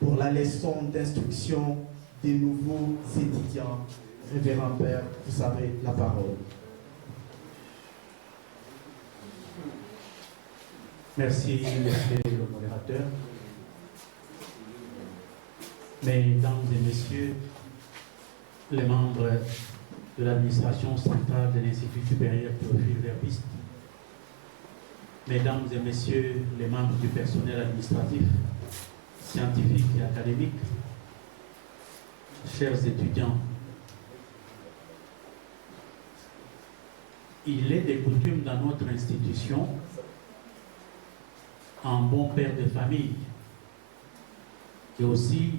pour la leçon d'instruction des nouveaux étudiants. Révérend Père, vous avez la parole. Merci, monsieur le modérateur. Mesdames et messieurs, les membres de l'administration centrale de l'Institut supérieur Théophile Verbiste, mesdames et messieurs les membres du personnel administratif, scientifique et académique, chers étudiants, il est des coutumes dans notre institution, en bon père de famille, et aussi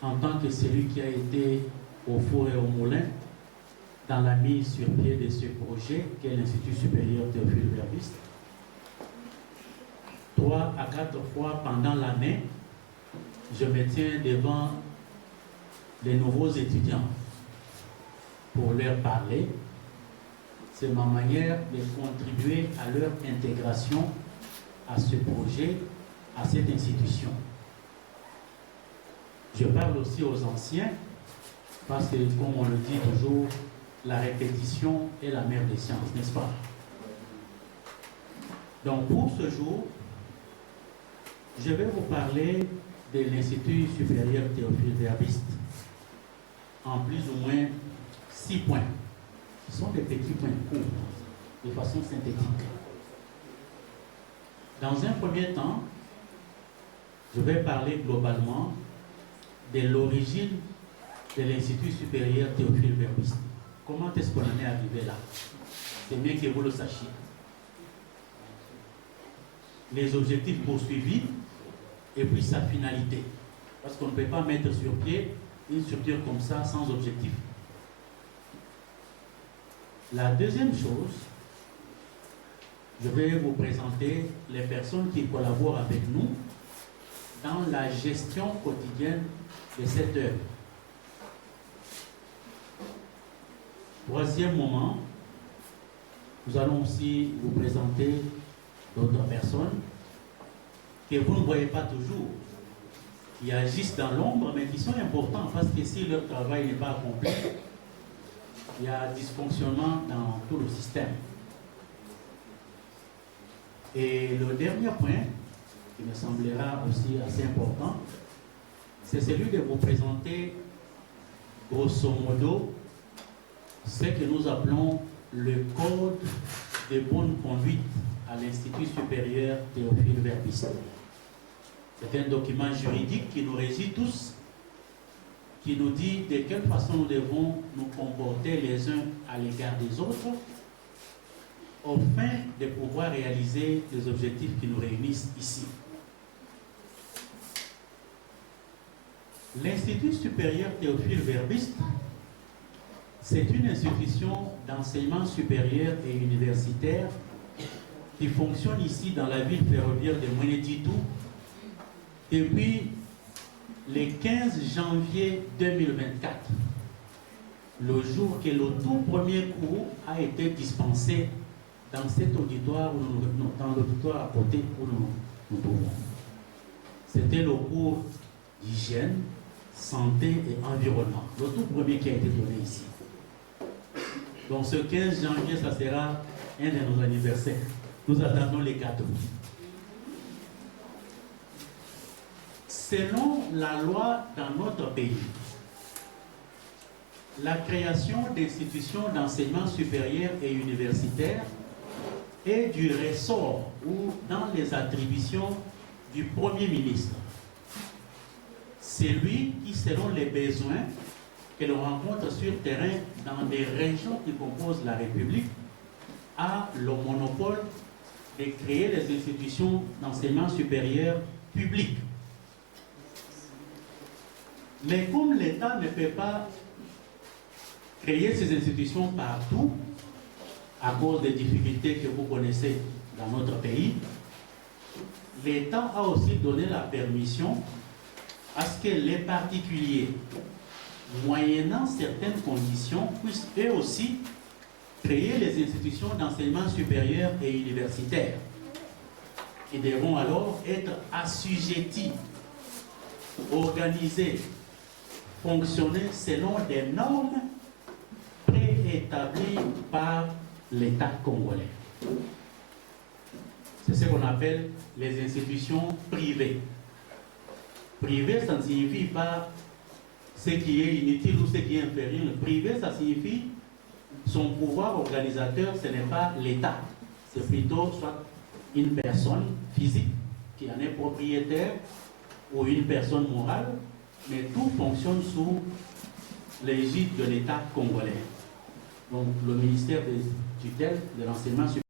en tant que celui qui a été au four et au moulin dans la mise sur pied de ce projet qu'est l'Institut supérieur Théophile Verbiste. 3 à 4 fois pendant l'année, je me tiens devant les nouveaux étudiants pour leur parler. C'est ma manière de contribuer à leur intégration à ce projet, à cette institution. Je parle aussi aux anciens, parce que, comme on le dit toujours, la répétition est la mère des sciences, n'est-ce pas? Donc, pour ce jour, je vais vous parler de l'Institut supérieur Théophile Verbiste en plus ou moins 6 points. Ce sont des petits points courts, de façon synthétique. Dans un premier temps, je vais parler globalement de l'origine de l'Institut supérieur Théophile Verbiste. Comment est-ce qu'on en est arrivé là? C'est bien que vous le sachiez. Les objectifs poursuivis et puis sa finalité. Parce qu'on ne peut pas mettre sur pied une structure comme ça sans objectif. La deuxième chose, je vais vous présenter les personnes qui collaborent avec nous dans la gestion quotidienne de cette œuvre. Troisième moment, nous allons aussi vous présenter d'autres personnes que vous ne voyez pas toujours, qui agissent dans l'ombre, mais qui sont importants parce que si leur travail n'est pas accompli, il y a dysfonctionnement dans tout le système. Et le dernier point, qui me semblera aussi assez important, c'est celui de vous présenter grosso modo ce que nous appelons le Code de bonne conduite à l'Institut supérieur Théophile Verbiste. C'est un document juridique qui nous régit tous, qui nous dit de quelle façon nous devons nous comporter les uns à l'égard des autres, afin de pouvoir réaliser les objectifs qui nous réunissent ici. L'Institut supérieur Théophile Verbiste, c'est une institution d'enseignement supérieur et universitaire qui fonctionne ici dans la ville ferroviaire de Mweneditu depuis le 15 janvier 2024, le jour que le tout premier cours a été dispensé dans cet auditoire, dans l'auditoire à côté où nous trouvons. C'était le cours d'hygiène, santé et environnement, le tout premier qui a été donné ici. Donc ce 15 janvier, ça sera un de nos anniversaires. Nous attendons les cadeaux. Selon la loi dans notre pays, la création d'institutions d'enseignement supérieur et universitaire est du ressort ou dans les attributions du Premier ministre. C'est lui qui, selon les besoins que l'on rencontre sur terrain dans les régions qui composent la République, a le monopole de créer les institutions d'enseignement supérieur publiques. Mais comme l'État ne peut pas créer ces institutions partout, à cause des difficultés que vous connaissez dans notre pays, l'État a aussi donné la permission à ce que les particuliers, moyennant certaines conditions, puissent eux aussi créer les institutions d'enseignement supérieur et universitaire, qui devront alors être assujettis organiser, fonctionner selon des normes préétablies par l'État congolais. C'est ce qu'on appelle les institutions privées. Privé, ça ne signifie pas ce qui est inutile ou ce qui est inférieur. Le privé, ça signifie son pouvoir organisateur, ce n'est pas l'État. C'est plutôt soit une personne physique qui en est propriétaire ou une personne morale, mais tout fonctionne sous l'égide de l'État congolais. Donc le ministère des tutelles de l'enseignement supérieur.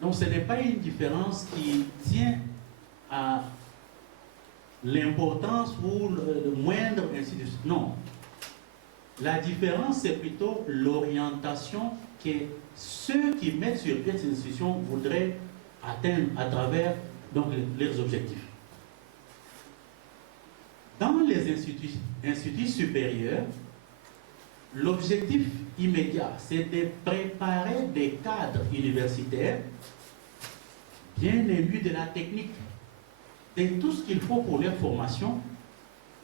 Donc ce n'est pas une différence qui tient à l'importance ou le moindre, ainsi de suite. Non. La différence, c'est plutôt l'orientation que ceux qui mettent sur pied ces institutions voudraient atteindre à travers donc, leurs objectifs. Dans les instituts supérieurs, l'objectif immédiat, c'est de préparer des cadres universitaires bien imbus de la technique, de tout ce qu'il faut pour leur formation,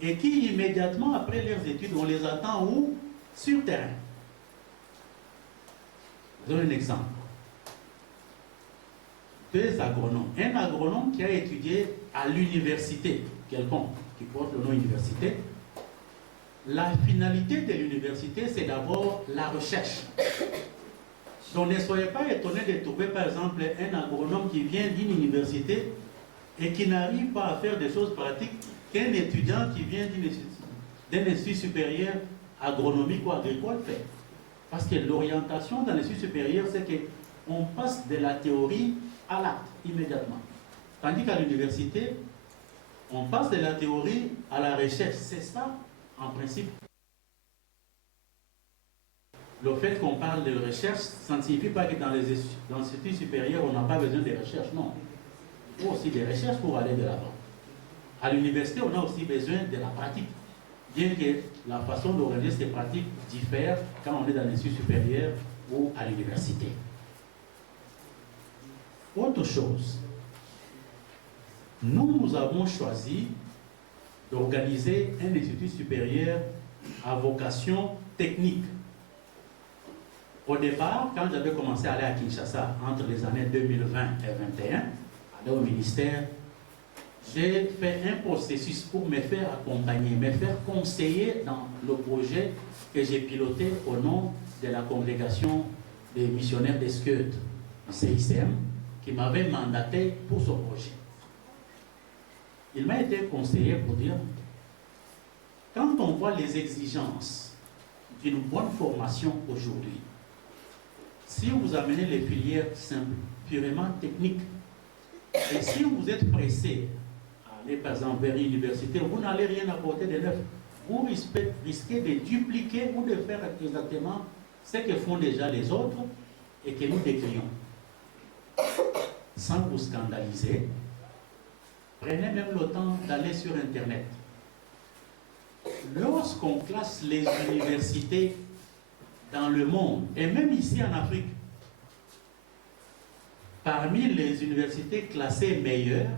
et qui immédiatement après leurs études, on les attend où? Sur terrain. Je donne un exemple. Deux agronomes. Un agronome qui a étudié à l'université quelconque, qui porte le nom université. La finalité de l'université, c'est d'abord la recherche. Donc ne soyez pas étonnés de trouver par exemple un agronome qui vient d'une université et qui n'arrive pas à faire des choses pratiques qu'un étudiant qui vient d'un institut supérieur agronomique ou agricole fait. Parce que l'orientation dans l'institut supérieur, c'est qu'on passe de la théorie à l'acte immédiatement. Tandis qu'à l'université, on passe de la théorie à la recherche. C'est ça, en principe. Le fait qu'on parle de recherche, ça ne signifie pas que dans l'institut supérieur, on n'a pas besoin de recherche. Non. Il faut aussi des recherches pour aller de l'avant. À l'université, on a aussi besoin de la pratique. Bien que la façon d'organiser ces pratiques diffère quand on est dans l'institut supérieur ou à l'université. Autre chose, nous avons choisi d'organiser un institut supérieur à vocation technique. Au départ, quand j'avais commencé à aller à Kinshasa entre les années 2020 et 2021, aller au ministère, j'ai fait un processus pour me faire accompagner, me faire conseiller dans le projet que j'ai piloté au nom de la congrégation des missionnaires des Scud, CICM, qui m'avait mandaté pour ce projet. Il m'a été conseillé pour dire, quand on voit les exigences d'une bonne formation aujourd'hui, si vous amenez les filières simples, purement techniques, Et si vous êtes pressé à aller par exemple vers l'université, vous n'allez rien apporter de neuf. Vous risquez de dupliquer ou de faire exactement ce que font déjà les autres et que nous décrions. Sans vous scandaliser, prenez même le temps d'aller sur Internet. Lorsqu'on classe les universités dans le monde, et même ici en Afrique, parmi les universités classées meilleures,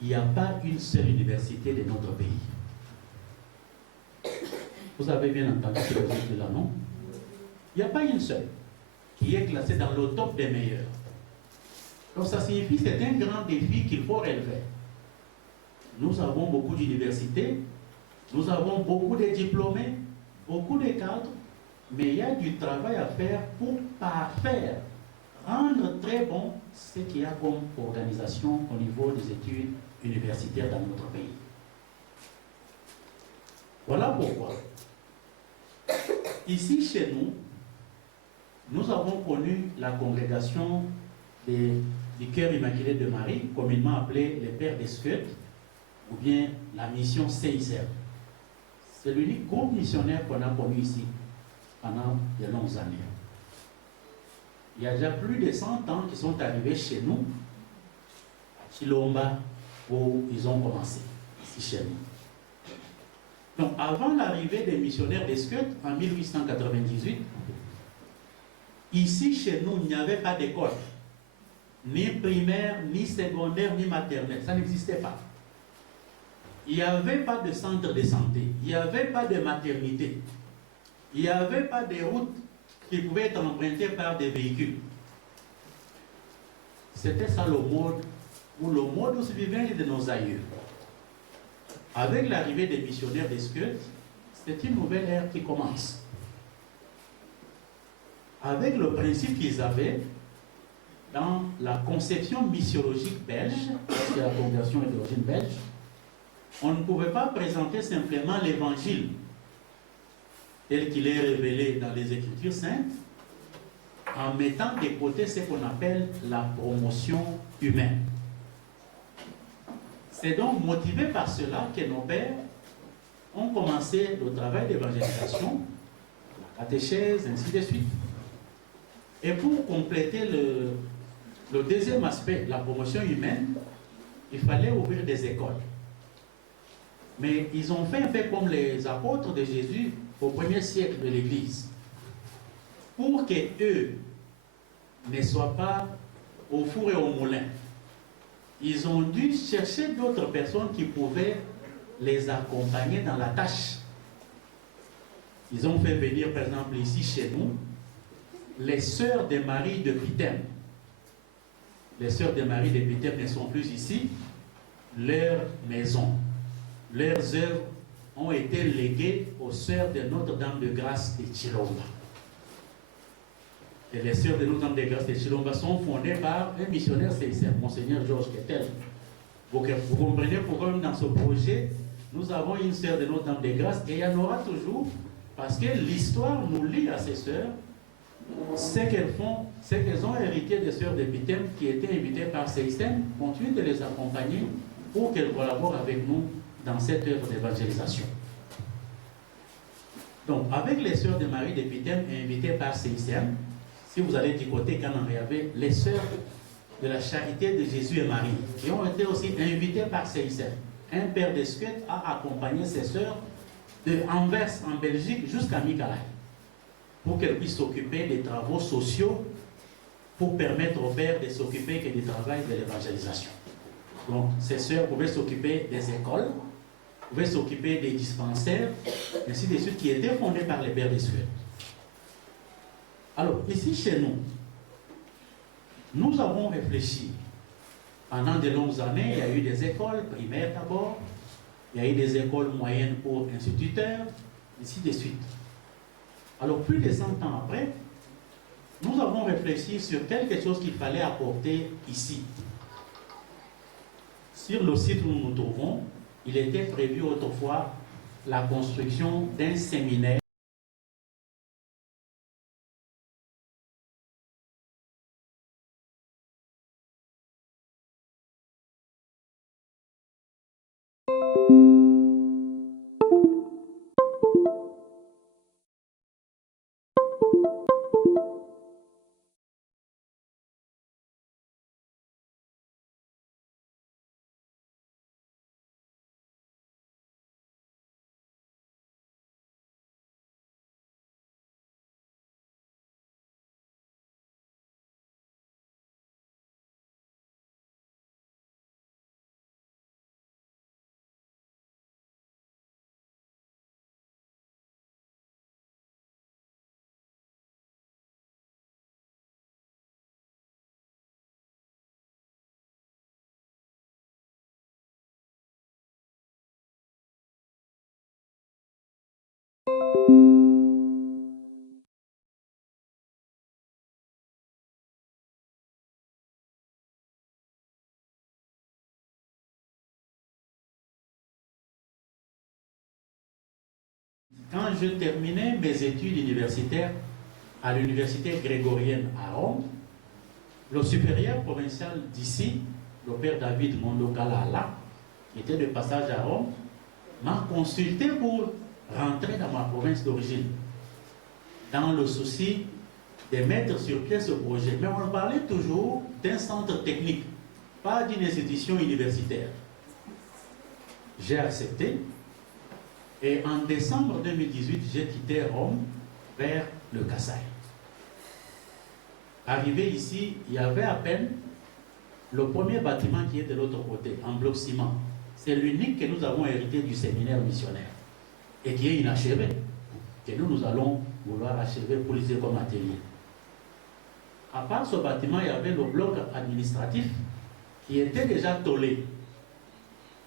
il n'y a pas une seule université de notre pays. Vous avez bien entendu ce que je dis là, non? Il n'y a pas une seule qui est classée dans le top des meilleurs. Donc ça signifie que c'est un grand défi qu'il faut relever. Nous avons beaucoup d'universités, nous avons beaucoup de diplômés, beaucoup de cadres, mais il y a du travail à faire pour parfaire, rendre très bon ce qu'il y a comme organisation au niveau des études universitaires dans notre pays. Voilà pourquoi, ici chez nous, nous avons connu la congrégation du Cœur Immaculé de Marie, communément appelée les Pères des Scots, ou bien la mission CICR. C'est l'unique groupe missionnaire qu'on a connu ici pendant de longues années. Il y a déjà plus de 100 ans qu'ils sont arrivés chez nous, à Chilomba, où ils ont commencé, ici chez nous. Donc, avant l'arrivée des missionnaires des Scots, en 1898, ici chez nous, il n'y avait pas d'école, ni primaire, ni secondaire, ni maternelle. Ça n'existait pas. Il n'y avait pas de centre de santé, il n'y avait pas de maternité, il n'y avait pas de routes qui pouvaient être empruntées par des véhicules. C'était ça le mode, ou le modus vivendi de nos aïeux. Avec l'arrivée des missionnaires des Scots, c'est une nouvelle ère qui commence. Avec le principe qu'ils avaient dans la conception missiologique belge, parce que la conversion est d'origine belge, on ne pouvait pas présenter simplement l'évangile tel qu'il est révélé dans les Écritures saintes en mettant de côté ce qu'on appelle la promotion humaine. C'est donc motivé par cela que nos pères ont commencé le travail d'évangélisation, la catéchèse, ainsi de suite. Et pour compléter le deuxième aspect, la promotion humaine, il fallait ouvrir des écoles. Mais ils ont fait un peu comme les apôtres de Jésus au premier siècle de l'Église. Pour qu'eux ne soient pas au four et au moulin, ils ont dû chercher d'autres personnes qui pouvaient les accompagner dans la tâche. Ils ont fait venir, par exemple, ici chez nous, les sœurs de Marie de Pittem. Les sœurs de Marie de Pittem ne sont plus ici. Leur maison, leurs œuvres ont été léguées aux sœurs de Notre-Dame de Grâce de Chilomba. Et les sœurs de Notre-Dame de Grâce de Chilomba sont fondées par un missionnaire sincère, Monseigneur Georges Kettel. Vous comprenez pourquoi dans ce projet, nous avons une sœur de Notre-Dame de Grâce et il y en aura toujours, parce que l'histoire nous lie à ces sœurs. Ce qu'elles font, c'est qu'elles ont hérité des sœurs de Pittem qui étaient invitées par CICM, continuent de les accompagner pour qu'elles collaborent avec nous dans cette œuvre d'évangélisation. Donc, avec les sœurs de Marie de Pittem invitées par CICM, si vous allez du côté Canan, il y avait les sœurs de la charité de Jésus et Marie, qui ont été aussi invitées par CICM. Un père des Scots a accompagné ses sœurs de Anvers en Belgique jusqu'à Mikalai, pour qu'elles puissent s'occuper des travaux sociaux, pour permettre aux pères de s'occuper du travail de l'évangélisation. Donc, ces sœurs pouvaient s'occuper des écoles, pouvaient s'occuper des dispensaires, ainsi de suite, qui étaient fondés par les pères des Scots. Alors, ici chez nous, nous avons réfléchi. Pendant de longues années, il y a eu des écoles primaires d'abord, il y a eu des écoles moyennes pour instituteurs, ainsi de suite. Alors, plus de 100 ans après, nous avons réfléchi sur quelque chose qu'il fallait apporter ici. Sur le site où nous nous trouvons, il était prévu autrefois la construction d'un séminaire quand je terminais mes études universitaires à l'université grégorienne à Rome, le supérieur provincial d'ici, le père David Mondo-Kalala, qui était de passage à Rome, m'a consulté pour rentrer dans ma province d'origine, dans le souci de mettre sur pied ce projet. Mais on parlait toujours d'un centre technique, pas d'une institution universitaire. J'ai accepté et en décembre 2018, j'ai quitté Rome vers le Kasaï. Arrivé ici, il y avait à peine le premier bâtiment qui est de l'autre côté, en bloc ciment. C'est l'unique que nous avons hérité du séminaire missionnaire et qui est inachevé, que nous allons vouloir achever pour l'utiliser comme atelier. À part ce bâtiment, il y avait le bloc administratif qui était déjà tollé.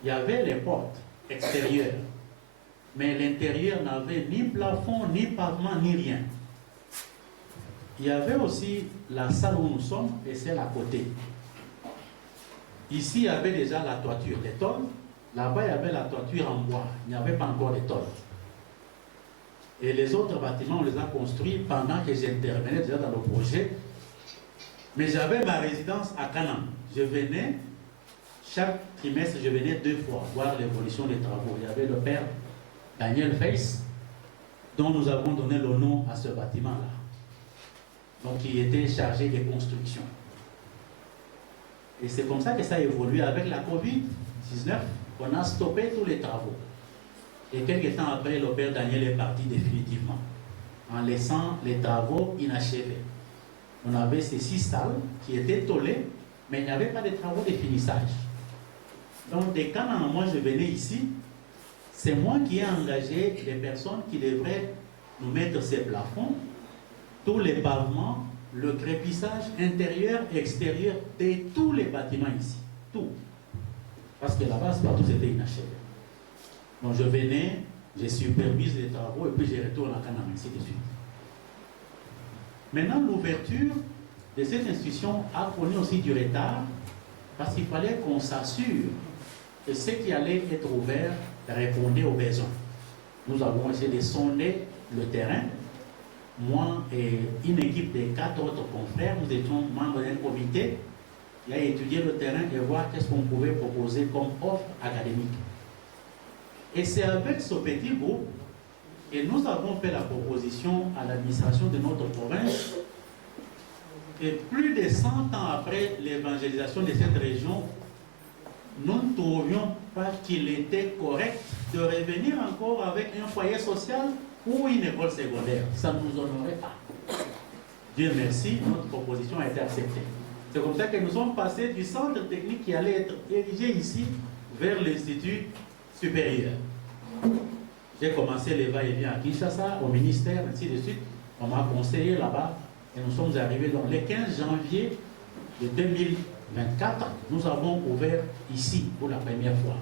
Il y avait les portes extérieures, mais l'intérieur n'avait ni plafond, ni pavement, ni rien. Il y avait aussi la salle où nous sommes et celle à côté. Ici, il y avait déjà la toiture, les tôles. Là-bas, il y avait la toiture en bois. Il n'y avait pas encore de tôles. Et les autres bâtiments, on les a construits pendant que j'intervenais déjà dans le projet. Mais j'avais ma résidence à Canaan. Je venais, chaque trimestre, je venais 2 fois voir l'évolution des travaux. Il y avait le père Daniel Feiss, dont nous avons donné le nom à ce bâtiment-là. Donc, il était chargé des constructions. Et c'est comme ça que ça a évolué. Avec la COVID-19, on a stoppé tous les travaux. Et quelques temps après, le père Daniel est parti définitivement, en laissant les travaux inachevés. On avait ces 6 salles qui étaient tollées, mais il n'y avait pas de travaux de finissage. Donc, dès quand moi je venais ici, c'est moi qui ai engagé les personnes qui devraient nous mettre ces plafonds, tous les pavements, le crépissage intérieur et extérieur de tous les bâtiments ici. Tout. Parce que là-bas, partout c'était inachevé. Donc je venais, je supervise les travaux et puis je retourne à Canaan, ainsi de suite. Maintenant, l'ouverture de cette institution a connu aussi du retard parce qu'il fallait qu'on s'assure que ce qui allait être ouvert répondait aux besoins. Nous avons essayé de sonder le terrain. Moi et une équipe de 4 autres confrères, nous étions membres d'un comité qui a étudié le terrain et voir qu'est-ce qu'on pouvait proposer comme offre académique. Et c'est avec ce petit groupe que nous avons fait la proposition à l'administration de notre province et plus de 100 ans après l'évangélisation de cette région, nous ne trouvions pas qu'il était correct de revenir encore avec un foyer social ou une école secondaire. Ça ne nous honorait pas. Dieu merci, notre proposition a été acceptée. C'est comme ça que nous sommes passés du centre technique qui allait être érigé ici vers l'Institut supérieur. J'ai commencé les va-et-vient à Kinshasa, au ministère, ainsi de suite. On m'a conseillé là-bas et nous sommes arrivés dans le 15 janvier de 2024. Nous avons ouvert ici pour la première fois.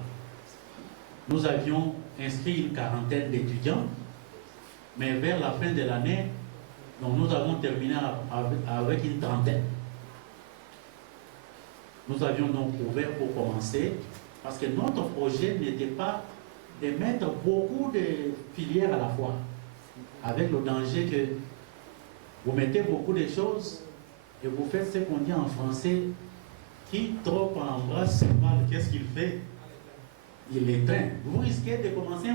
Nous avions inscrit une quarantaine d'étudiants, mais vers la fin de l'année, nous avons terminé avec une trentaine. Nous avions donc ouvert pour commencer, parce que notre projet n'était pas de mettre beaucoup de filières à la fois, avec le danger que vous mettez beaucoup de choses et vous faites ce qu'on dit en français, qui trop embrasse mal, qu'est-ce qu'il fait? Il étreint. Vous risquez de commencer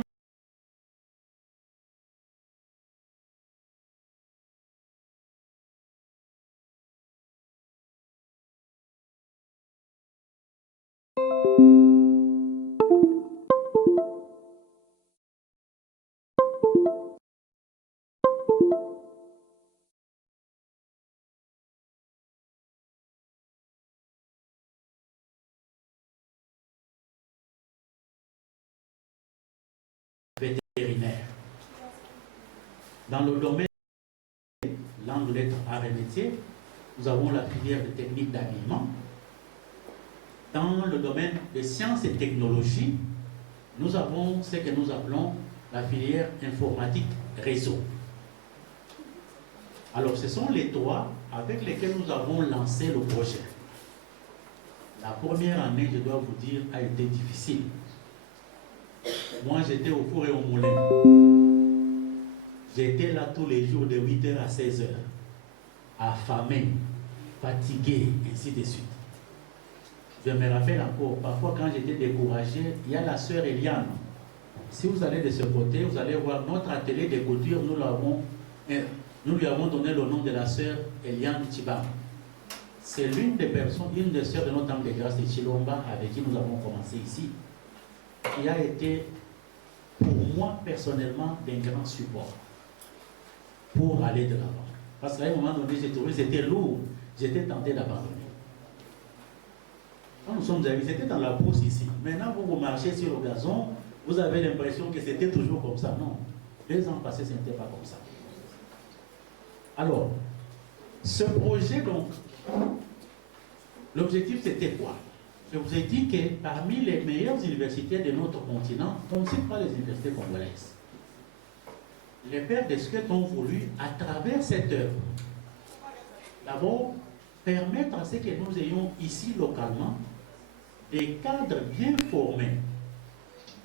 vétérinaire. Dans le domaine langue, lettres, arts et métiers, nous avons la filière de technique d'habillement. Dans le domaine des sciences et technologies, nous avons ce que nous appelons la filière informatique réseau. Alors, ce sont les 3 avec lesquels nous avons lancé le projet. La première année, je dois vous dire, a été difficile. Moi, j'étais au four et au moulin. J'étais là tous les jours de 8h à 16h, affamé, fatigué, ainsi de suite. Je me rappelle encore, parfois quand j'étais découragé, il y a la sœur Eliane. Si vous allez de ce côté, vous allez voir notre atelier de couture, nous lui avons donné le nom de la sœur Eliane Tibam. C'est l'une des personnes, une des sœurs de notre âme de grâce de Chilomba, avec qui nous avons commencé ici, qui a été, pour moi personnellement, d'un grand support pour aller de l'avant. Parce qu'à un moment donné, j'ai trouvé que c'était lourd, j'étais tenté d'abandonner. Quand nous sommes arrivés, c'était dans la bourse ici. Maintenant, vous marchez sur le gazon, vous avez l'impression que c'était toujours comme ça. Non, 2 ans passés, ce n'était pas comme ça. Alors, ce projet, donc, l'objectif c'était quoi? Je vous ai dit que parmi les meilleures universités de notre continent, on ne cite pas les universités congolaises. Les pères des Squettes ont voulu, à travers cette œuvre, d'abord permettre à ce que nous ayons ici localement des cadres bien formés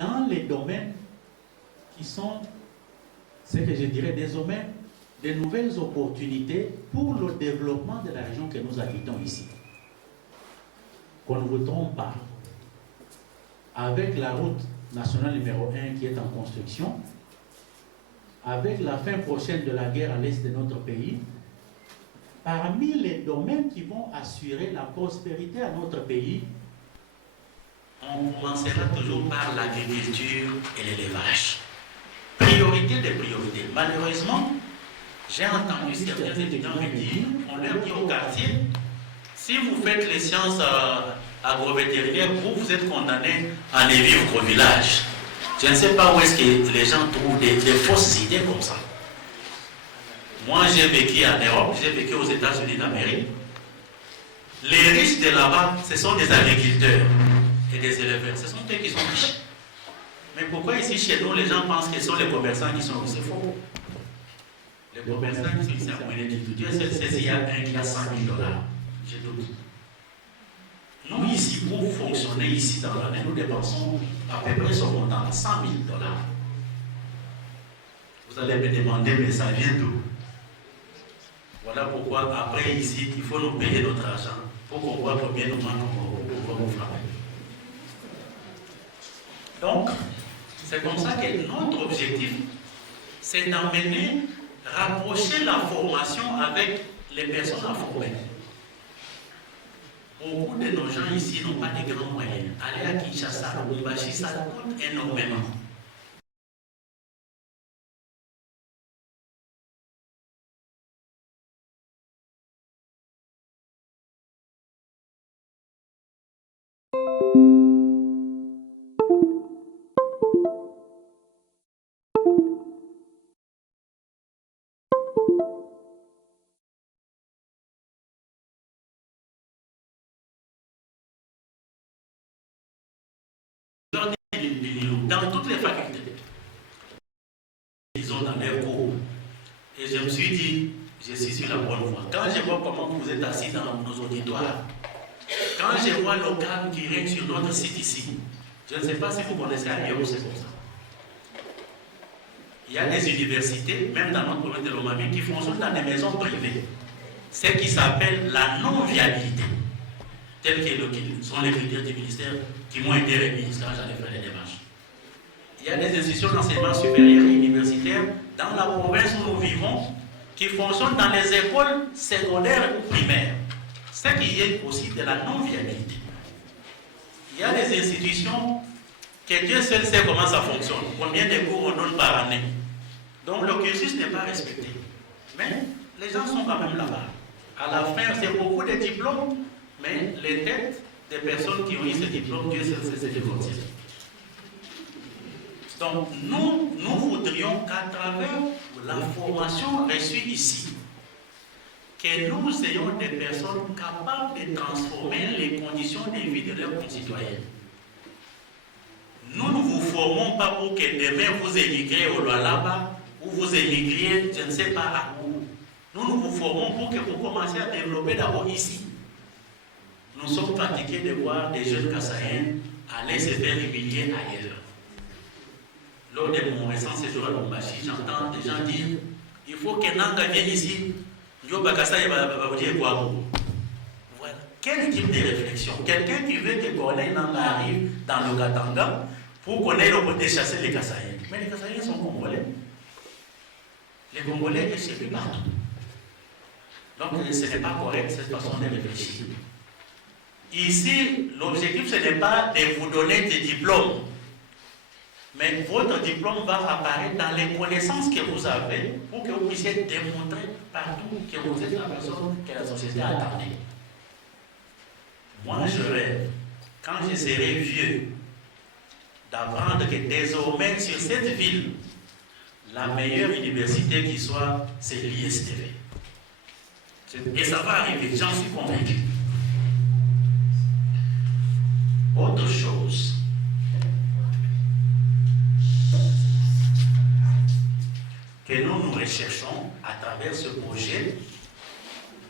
dans les domaines qui sont, ce que je dirais, des domaines de nouvelles opportunités pour le développement de la région que nous habitons ici. Qu'on ne vous trompe pas. Avec la route nationale numéro 1 qui est en construction, avec la fin prochaine de la guerre à l'est de notre pays, parmi les domaines qui vont assurer la prospérité à notre pays, on commencera toujours par l'agriculture et l'élevage. Priorité des priorités. Malheureusement, j'ai entendu certains étudiants me dire, on leur dit au quartier, si vous faites les sciences agrovétérinaires, vous êtes condamnés à aller vivre au village. Je ne sais pas où est-ce que les gens trouvent des fausses idées comme ça. Moi, j'ai vécu en Europe, j'ai vécu aux États-Unis d'Amérique. Les riches de là-bas, ce sont des agriculteurs et des éleveurs. Ce sont eux qui sont riches. Mais pourquoi ici, chez nous, les gens pensent que ce sont les commerçants qui sont riches? C'est faux. Les commerçants qui sont ici à moyen de tout. Dieu sait s'il y a un qui a 100 000 $. Je doute. Nous, ici, pour fonctionner ici dans l'année, nous dépensons à peu près ce montant, 100 000 $. Vous allez me demander, mais ça vient d'où? Voilà pourquoi, après ici, il faut nous payer notre argent pour qu'on voit combien nous manquons pour pouvoir nous travailler. Donc, c'est comme ça que notre objectif, c'est d'emmener, rapprocher la formation avec les personnes à former. Beaucoup de nos gens ici n'ont pas de grands moyens. Aller à Kinshasa, à Lubumbashi, ça coûte énormément. Dans toutes les facultés, ils ont dans leurs cours. Et je me suis dit, je suis sur la bonne voie. Quand je vois comment vous êtes assis dans nos auditoires, quand je vois le cadre qui règne sur notre site ici, je ne sais pas si vous connaissez ailleurs, c'est comme ça. Il y a des universités, même dans notre province de Lomami, qui fonctionnent dans des maisons privées. Ce qui s'appelle la non-viabilité, tels que sont les critères du ministère qui m'ont été remis quand j'allais faire les démarches. Il y a des institutions d'enseignement supérieur et universitaire dans la province où nous vivons qui fonctionnent dans les écoles secondaires ou primaires. Ce qui est aussi de la non-viabilité. Il y a des institutions que Dieu seul sait comment ça fonctionne, combien de cours on donne par année. Donc le cursus n'est pas respecté. Mais les gens sont quand même là-bas. À la fin, c'est beaucoup de diplômes, mais les têtes des personnes qui ont eu ces diplômes, Dieu seul sait ce qu'ils vont dire. Donc nous voudrions qu'à travers la formation reçue ici, que nous ayons des personnes capables de transformer les conditions de vie de leurs concitoyens. Nous ne vous formons pas pour que demain vous émigrez au Lualaba ou vous émigriez, je ne sais pas à où. Nous vous formons pour que vous commenciez à développer d'abord ici. Nous sommes fatigués de voir des jeunes Kassaïens aller se faire humilier ailleurs. lors de mon récent séjour à Lubumbashi, j'entends des gens dire il faut que Nanga vienne ici. Voilà. Quel type de réflexion? Quelqu'un qui veut que Corneille Nanga arrive dans le Katanga pour qu'on ait le côté chasser les Kassaïens. Mais les Kassaïens sont congolais. Les Congolais sont chez lui partout. Donc ce n'est pas correct cette façon de réfléchir. Ici, l'objectif ce n'est pas de vous donner des diplômes. Mais votre diplôme va apparaître dans les connaissances que vous avez pour que vous puissiez démontrer partout que vous êtes la personne que la société attendait. Moi, je rêve, quand je serai vieux, d'apprendre que désormais, sur cette ville, la meilleure université qui soit, c'est l'ISTV. Et ça va arriver, j'en suis convaincu. Autre chose. Que nous recherchons à travers ce projet,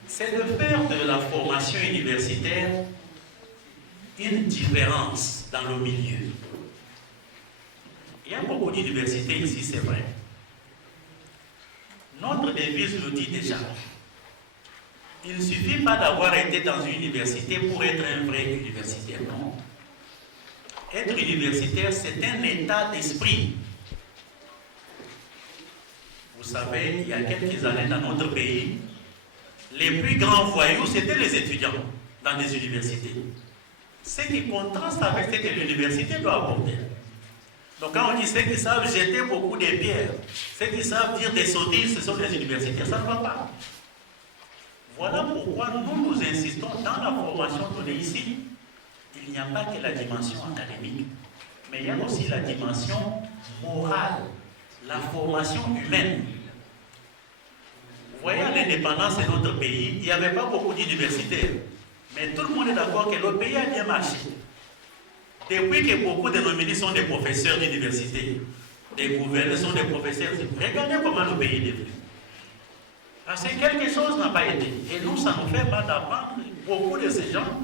c'est de faire de la formation universitaire une différence dans le milieu. Il y a beaucoup d'universités ici, c'est vrai. Notre devise le dit déjà. Il ne suffit pas d'avoir été dans une université pour être un vrai universitaire, non. Être universitaire, c'est un état d'esprit. Vous savez, il y a quelques années dans notre pays, les plus grands voyous, c'était les étudiants dans des universités. Ce qui contraste avec ce que l'université doit apporter. Donc quand on dit ceux qui savent jeter beaucoup de pierres, ceux qui savent dire des sottises, ce sont les universitaires, ça ne va pas. Voilà pourquoi nous insistons dans la formation donnée ici. Il n'y a pas que la dimension académique, mais il y a aussi la dimension morale, la formation humaine. Vous voyez, à l'indépendance de notre pays, il n'y avait pas beaucoup d'universitaires. Mais tout le monde est d'accord que le pays a bien marché. Depuis que beaucoup de nos ministres sont des professeurs d'université, des gouverneurs sont des professeurs, regardez comment le pays est devenu. Parce que quelque chose n'a pas été. Et nous, ça nous fait mal d'apprendre. Beaucoup de ces gens,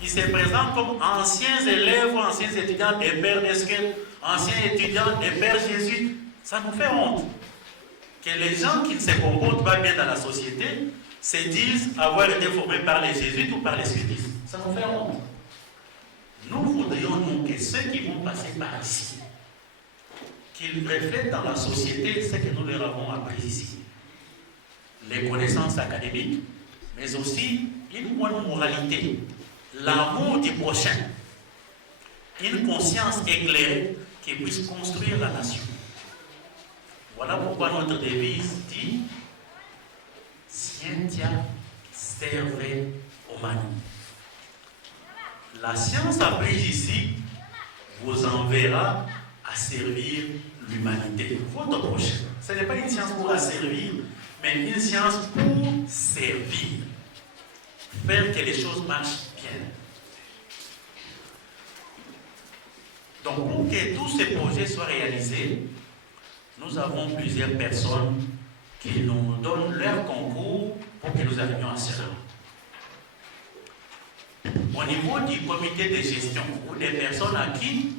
ils se présentent comme anciens élèves, anciens étudiants des pères d'Esquel, anciens étudiants des pères jésuites. Ça nous fait honte. Que les gens qui ne se comportent pas bien dans la société se disent avoir été formés par les jésuites ou par les sudistes. Ça nous fait honte. Nous voudrions, nous, que ceux qui vont passer par ici, qu'ils reflètent dans la société ce que nous leur avons appris ici. Les connaissances académiques, mais aussi une bonne moralité, l'amour du prochain, une conscience éclairée qui puisse construire la nation. Voilà pourquoi notre devise dit Scientia serve humanum. La science apprise ici vous enverra à servir l'humanité, votre prochain. Ce n'est pas une science pour asservir, mais une science pour servir. Faire que les choses marchent bien. Donc, pour que tous ces projets soient réalisés, nous avons plusieurs personnes qui nous donnent leur concours pour que nous arrivions à cela. Au niveau du comité de gestion ou des personnes à qui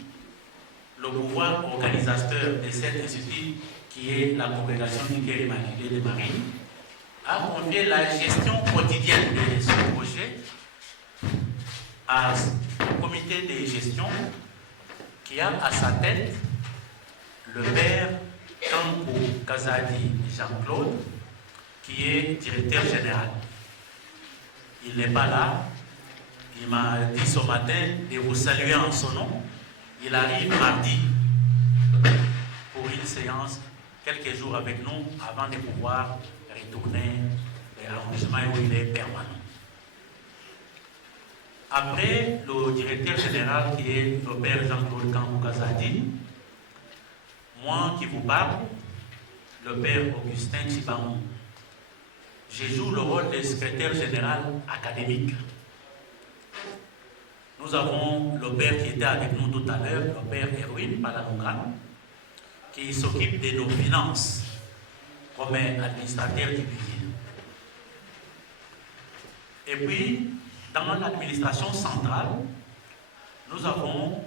le pouvoir organisateur de cet institut, qui est la congrégation du cœur immaculé de Marie, a confié la gestion quotidienne de ce projet au comité de gestion qui a à sa tête le père Kampo Kazadi Jean-Claude, qui est directeur général. Il n'est pas là. Il m'a dit ce matin de vous saluer en son nom. Il arrive mardi pour une séance, quelques jours avec nous, avant de pouvoir retourner à l'arrondissement où il est permanent. Après, le directeur général qui est le père Jean-Claude Kampo Kazadi, moi qui vous parle, le père Augustin Chibamou, je joue le rôle de secrétaire général académique. Nous avons le père qui était avec nous tout à l'heure, le père Erwin Palanongan, qui s'occupe de nos finances comme administrateur du budget. Et puis, dans l'administration centrale, nous avons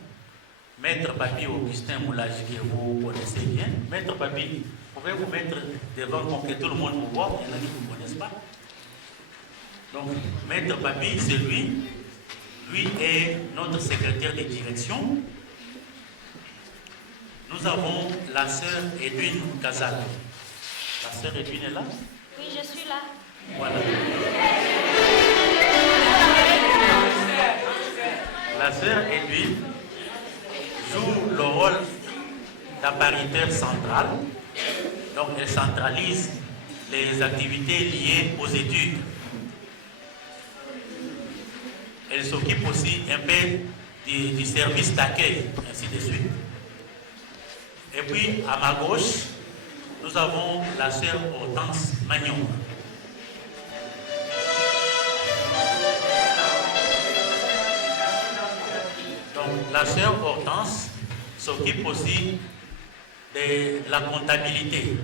Maître Papi Augustin Moulage, que vous connaissez bien. Maître Papi, pouvez vous mettre devant pour que tout le monde vous voit, il y en a qui ne vous connaissent pas. Donc, Maître Papi, c'est lui. Lui est notre secrétaire de direction. Nous avons la sœur Edwine Kazal. La sœur Edwine est là? Oui, je suis là. Voilà. La sœur Edwine joue le rôle d'appariteur central. Donc, elle centralise les activités liées aux études. Elle s'occupe aussi un peu du service d'accueil, ainsi de suite. Et puis, à ma gauche, nous avons la sœur Hortense Magnon. Donc, la sœur Hortense s'occupe aussi de la comptabilité.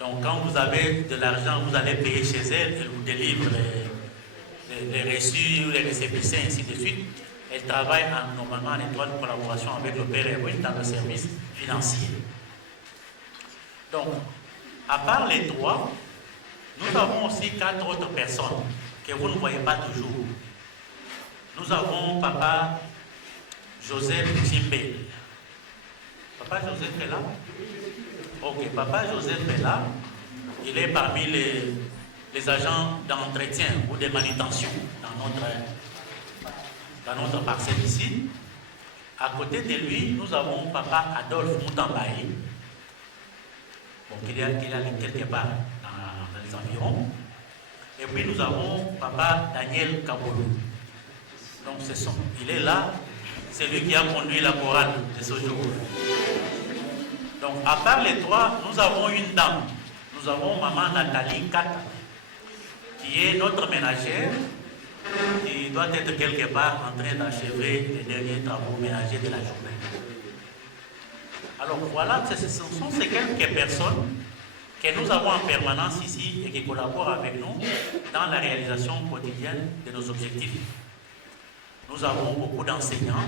Donc, quand vous avez de l'argent, vous allez payer chez elle, elle vous délivre les reçus, les récépissés, ainsi de suite. Elle travaille normalement en étroite collaboration avec le Père Erwin dans le service financier. Donc, à part les trois, nous avons aussi 4 autres personnes que vous ne voyez pas toujours. Nous avons Papa Joseph Chimbé. Papa Joseph est là? Ok, Papa Joseph est là. Il est parmi les agents d'entretien ou de manutention dans notre parcelle ici. À côté de lui, nous avons Papa Adolphe Moutambaye, qu'il y a quelque part dans les environs. Et puis nous avons Papa Daniel Kaboulou. Donc il est là, c'est lui qui a conduit la chorale de ce jour. Donc à part les trois, nous avons une dame. Nous avons Maman Nathalie Kata, qui est notre ménagère, qui doit être quelque part en train d'achever les derniers travaux ménagers de la journée. Alors voilà, ce sont ces quelques personnes que nous avons en permanence ici et qui collaborent avec nous dans la réalisation quotidienne de nos objectifs. Nous avons beaucoup d'enseignants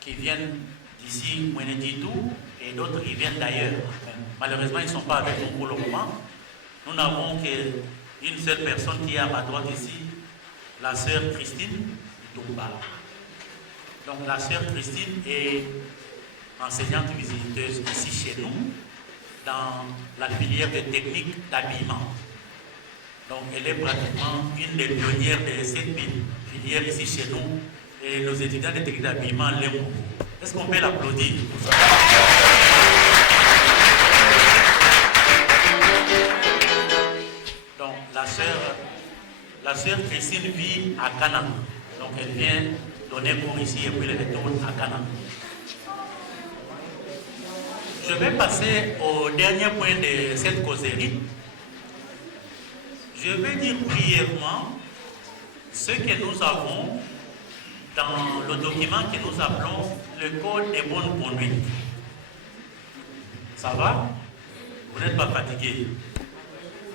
qui viennent d'ici, Mouenedidou, et d'autres qui viennent d'ailleurs. Malheureusement, ils ne sont pas avec nous pour le moment. Nous n'avons qu'une seule personne qui est à ma droite ici, la sœur Christine Toumba. Donc la sœur Christine est enseignante visiteuse ici chez nous, dans la filière de technique d'habillement. Donc elle est pratiquement une des pionnières de cette filière ici chez nous, et nos étudiants de technique d'habillement l'aiment beaucoup. Est-ce qu'on peut l'applaudir pour ça? Donc la sœur Christine vit à Canaan. Donc elle vient donner cours ici et puis elle retourne à Canaan. Je vais passer au dernier point de cette causerie. Je vais dire brièvement ce que nous avons dans le document que nous appelons le Code des bonnes conduites. Ça va? Vous n'êtes pas fatigué?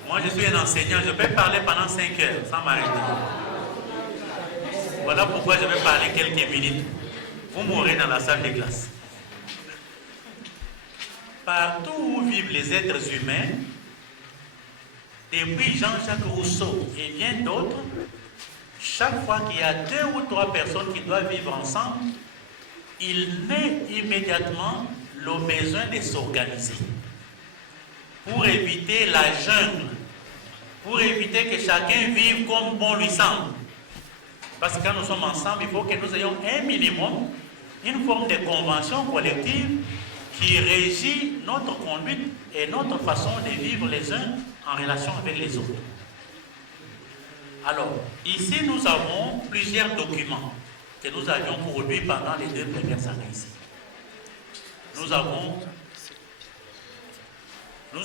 Moi, je suis un enseignant, je peux parler pendant 5 heures sans m'arrêter. Voilà pourquoi je vais parler quelques minutes. Vous mourrez dans la salle de classe. Partout où vivent les êtres humains, depuis Jean-Jacques Rousseau et bien d'autres, chaque fois qu'il y a 2 ou 3 personnes qui doivent vivre ensemble, il naît immédiatement le besoin de s'organiser pour éviter la jungle, pour éviter que chacun vive comme bon lui semble. Parce que quand nous sommes ensemble, il faut que nous ayons un minimum, une forme de convention collective qui régit notre conduite et notre façon de vivre les uns en relation avec les autres. Alors, ici nous avons plusieurs documents que nous avions produits pendant les 2 premières années ici. Nous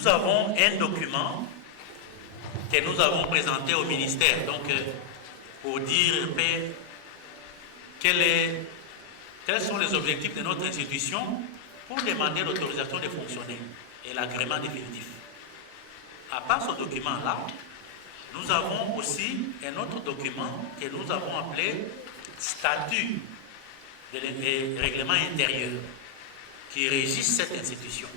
avons un document que nous avons présenté au ministère, donc pour dire quels sont les objectifs de notre institution pour demander l'autorisation de fonctionner et l'agrément définitif. À part ce document-là, nous avons aussi un autre document que nous avons appelé statut des règlements intérieurs qui régissent cette institution.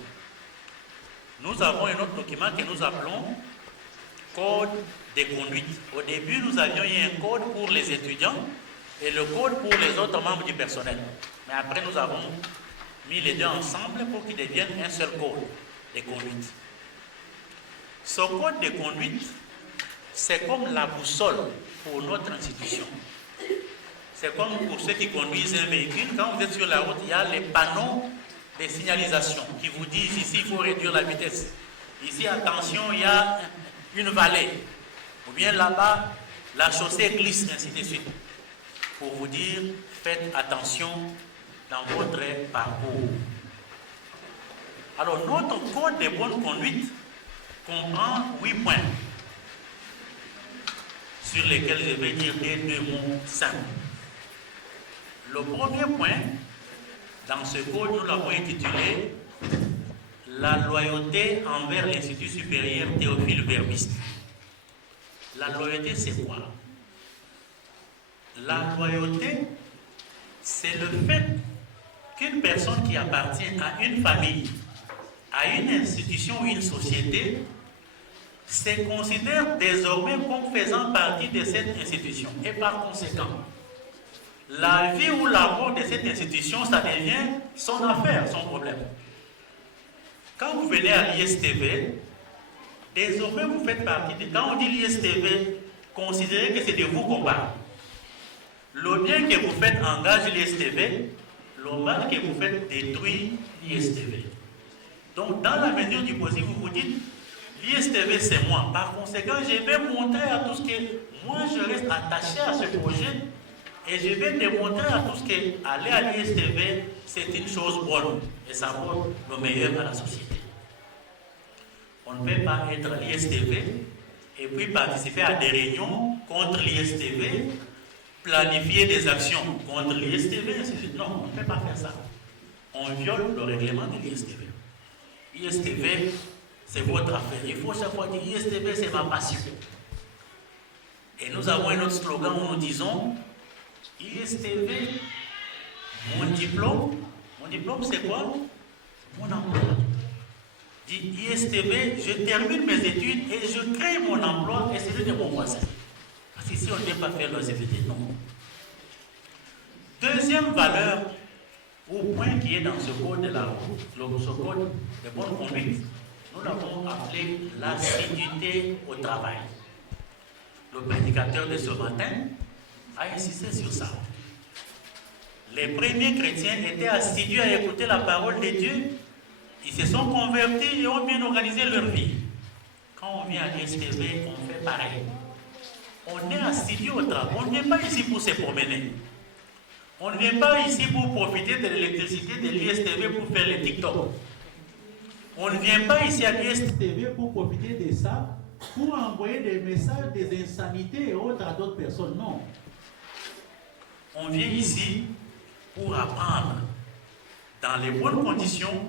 Nous avons un autre document que nous appelons Code des conduites. Au début, nous avions eu un code pour les étudiants et le code pour les autres membres du personnel. Mais après, nous avons mis les deux ensemble pour qu'ils deviennent un seul code des conduites. Ce code de conduite, c'est comme la boussole pour notre institution. C'est comme pour ceux qui conduisent un véhicule. Quand vous êtes sur la route, il y a les panneaux de signalisation qui vous disent ici, il faut réduire la vitesse. Ici, attention, il y a une vallée. Ou bien là-bas, la chaussée glisse, ainsi de suite. Pour vous dire, faites attention dans votre parcours. Alors, notre code de bonne conduite comprend 8 points sur lesquels je vais dire deux mots simples. Le premier point, dans ce code, nous l'avons intitulé « La loyauté envers l'Institut supérieur Théophile Verbiste ». La loyauté, c'est quoi? La loyauté, c'est le fait qu'une personne qui appartient à une famille, à une institution ou une société, se considère désormais comme faisant partie de cette institution. Et par conséquent, la vie ou la mort de cette institution, ça devient son affaire, son problème. Quand vous venez à l'ISTV, désormais vous faites partie de... Quand on dit l'ISTV, considérez que c'est de vous qu'on parle. Le bien que vous faites engage l'ISTV, le mal que vous faites détruit l'ISTV. Donc, dans la mesure du possible, vous vous dites, l'ISTV c'est moi. Par conséquent, je vais montrer à tous que moi je reste attaché à ce projet et je vais démontrer à tous que aller à l'ISTV c'est une chose bonne et ça apporte le meilleur à la société. On ne peut pas être à l'ISTV et puis participer à des réunions contre l'ISTV, planifier des actions contre l'ISTV, ainsi de suite. Non, on ne peut pas faire ça. On viole le règlement de l'ISTV. l'ISTV, c'est votre affaire. Il faut chaque fois dire l'ISTV, c'est ma passion. Et nous avons un autre slogan où nous disons ISTV, mon diplôme c'est quoi? Mon emploi. Dit ISTV, je termine mes études et je crée mon emploi et celui de mon voisin. Parce qu'ici, on ne peut pas faire l'OCVT, non. Deuxième valeur ou point qui est dans ce code de la route, ce code de bonne conduite, nous l'avons appelé l'assiduité au travail. Le prédicateur de ce matin a insisté sur ça. Les premiers chrétiens étaient assidus à écouter la parole de Dieu. Ils se sont convertis et ont bien organisé leur vie. Quand on vient à l'ISTV, on fait pareil. On est assidu au travail. On ne vient pas ici pour se promener. On ne vient pas ici pour profiter de l'électricité de l'ISTV pour faire les TikTok. On ne vient pas ici à l'ISTV pour profiter de ça, pour envoyer des messages, des insanités et autres à d'autres personnes. Non. On vient ici pour apprendre dans les bonnes conditions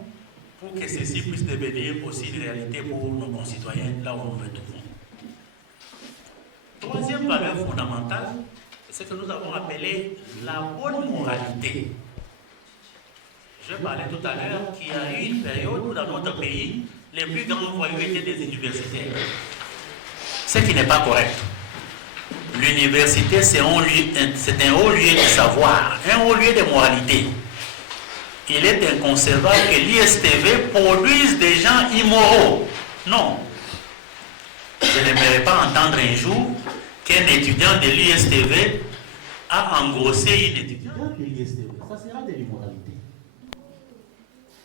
pour que ceci puisse devenir aussi une réalité pour nos concitoyens là où nous nous trouvons. Troisième valeur fondamentale, c'est ce que nous avons appelé la bonne moralité. Je parlais tout à l'heure qu'il y a eu une période où dans notre pays, les plus grands voyous étaient des universitaires. Ce qui n'est pas correct. L'université, c'est un haut lieu de savoir, un haut lieu de moralité. Il est inconcevable que l'ISTV produise des gens immoraux. Non. Je n'aimerais pas entendre un jour qu'un étudiant de l'ISTV a engrossé une étudiante de l'ISTV. Ça sera de l'immoralité.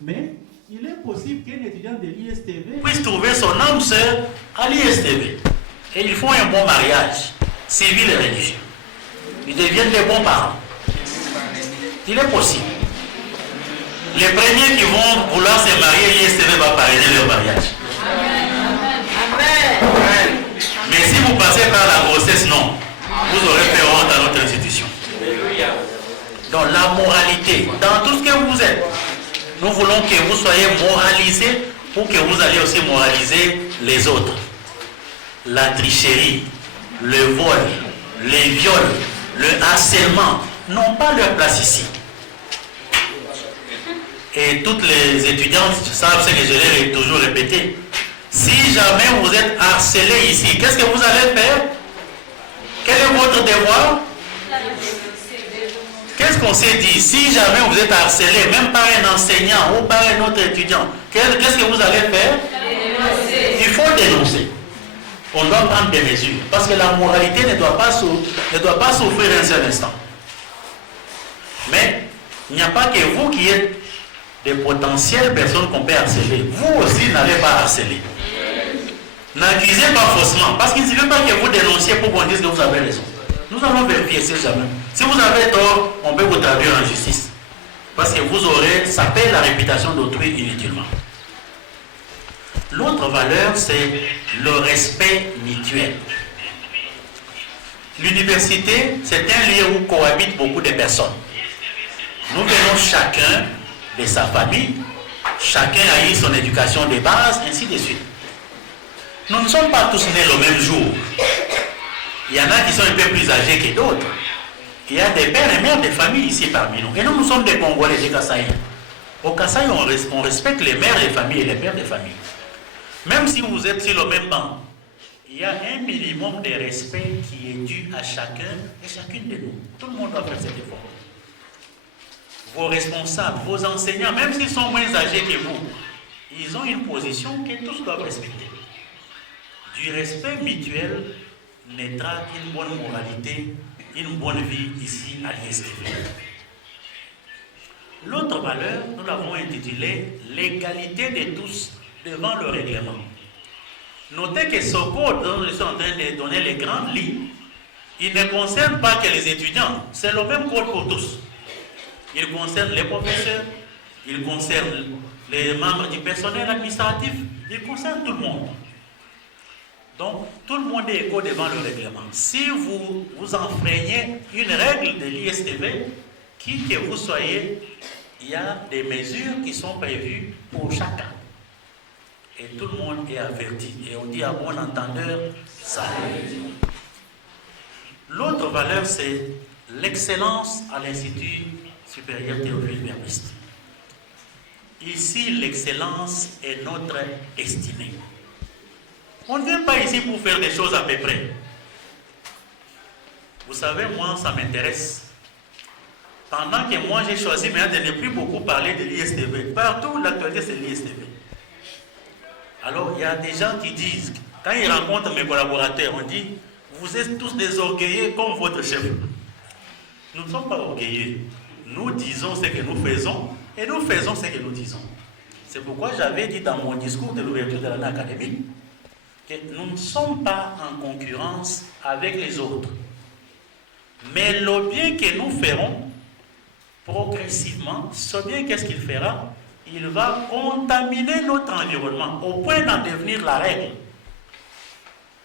Mais il est possible qu'un étudiant de l'ISTV puisse trouver son âme sœur à l'ISTV. Et ils font un bon mariage, civil et religieux. Ils deviennent des bons parents. Il est possible. Les premiers qui vont vouloir se marier, l'ISTV va parrainer leur mariage. Amen. Mais si vous passez par la grossesse, non. Vous aurez fait honte à notre institution. Donc la moralité, dans tout ce que vous êtes, nous voulons que vous soyez moralisés pour que vous alliez aussi moraliser les autres. La tricherie, le vol, les viols, le harcèlement n'ont pas leur place ici. et toutes les étudiantes savent ce que je l'ai toujours répété. Si jamais vous êtes harcelé ici, qu'est-ce que vous allez faire? Quel est votre devoir? Qu'est-ce qu'on s'est dit? Si jamais vous êtes harcelé, même par un enseignant ou par un autre étudiant, qu'est-ce que vous allez faire? Il faut dénoncer. On doit prendre des mesures. Parce que la moralité ne doit pas souffrir un seul instant. Mais il n'y a pas que vous qui êtes des potentielles personnes qu'on peut harceler. Vous aussi n'allez pas harceler. N'accusez pas faussement. Parce qu'il ne suffit pas que vous dénonciez pour qu'on dise que vous avez raison. Nous allons vérifier si jamais. Si vous avez tort, on peut vous traduire en justice. Parce que vous aurez sapé la réputation d'autrui inutilement. L'autre valeur, c'est le respect mutuel. L'université, c'est un lieu où cohabitent beaucoup de personnes. Nous venons chacun de sa famille, chacun a eu son éducation de base, ainsi de suite. Nous ne sommes pas tous nés le même jour. Il y en a qui sont un peu plus âgés que d'autres. Il y a des pères et mères de famille ici parmi nous. Et nous sommes des Congolais, des Kassaïens. Au Kasaï, on respecte les mères de famille et les pères de famille. Même si vous êtes sur le même banc, il y a un minimum de respect qui est dû à chacun et chacune de nous. Tout le monde doit faire cet effort. Vos responsables, vos enseignants, même s'ils sont moins âgés que vous, ils ont une position que tous doivent respecter. Du respect mutuel naîtra une bonne moralité, une bonne vie ici à l'ISTV. L'autre valeur, nous l'avons intitulée « L'égalité de tous devant le règlement ». Notez que ce code dont je suis en train de donner les grandes lignes, il ne concerne pas que les étudiants, c'est le même code pour tous. Il concerne les professeurs, il concerne les membres du personnel administratif, il concerne tout le monde. Donc, tout le monde est égaux devant le règlement. Si vous enfreignez une règle de l'ISTV, qui que vous soyez, il y a des mesures qui sont prévues pour chacun. Et tout le monde est averti. Et on dit à bon entendeur, ça. L'autre valeur, c'est l'excellence à l'Institut supérieur Théophile Verbiste. Ici, l'excellence est notre destinée. On ne vient pas ici pour faire des choses à peu près. Vous savez, moi, ça m'intéresse. Pendant que moi, j'ai choisi maintenant de ne plus beaucoup parler de l'ISTV. Partout, l'actualité, c'est l'ISTV. Alors, il y a des gens qui disent, quand ils rencontrent mes collaborateurs, on dit, vous êtes tous des orgueilleux comme votre chef. Nous ne sommes pas orgueilleux. Nous disons ce que nous faisons et nous faisons ce que nous disons. C'est pourquoi j'avais dit dans mon discours de l'ouverture de l'année académique que nous ne sommes pas en concurrence avec les autres. Mais le bien que nous ferons, progressivement, ce bien, qu'est-ce qu'il fera? Il va contaminer notre environnement au point d'en devenir la règle.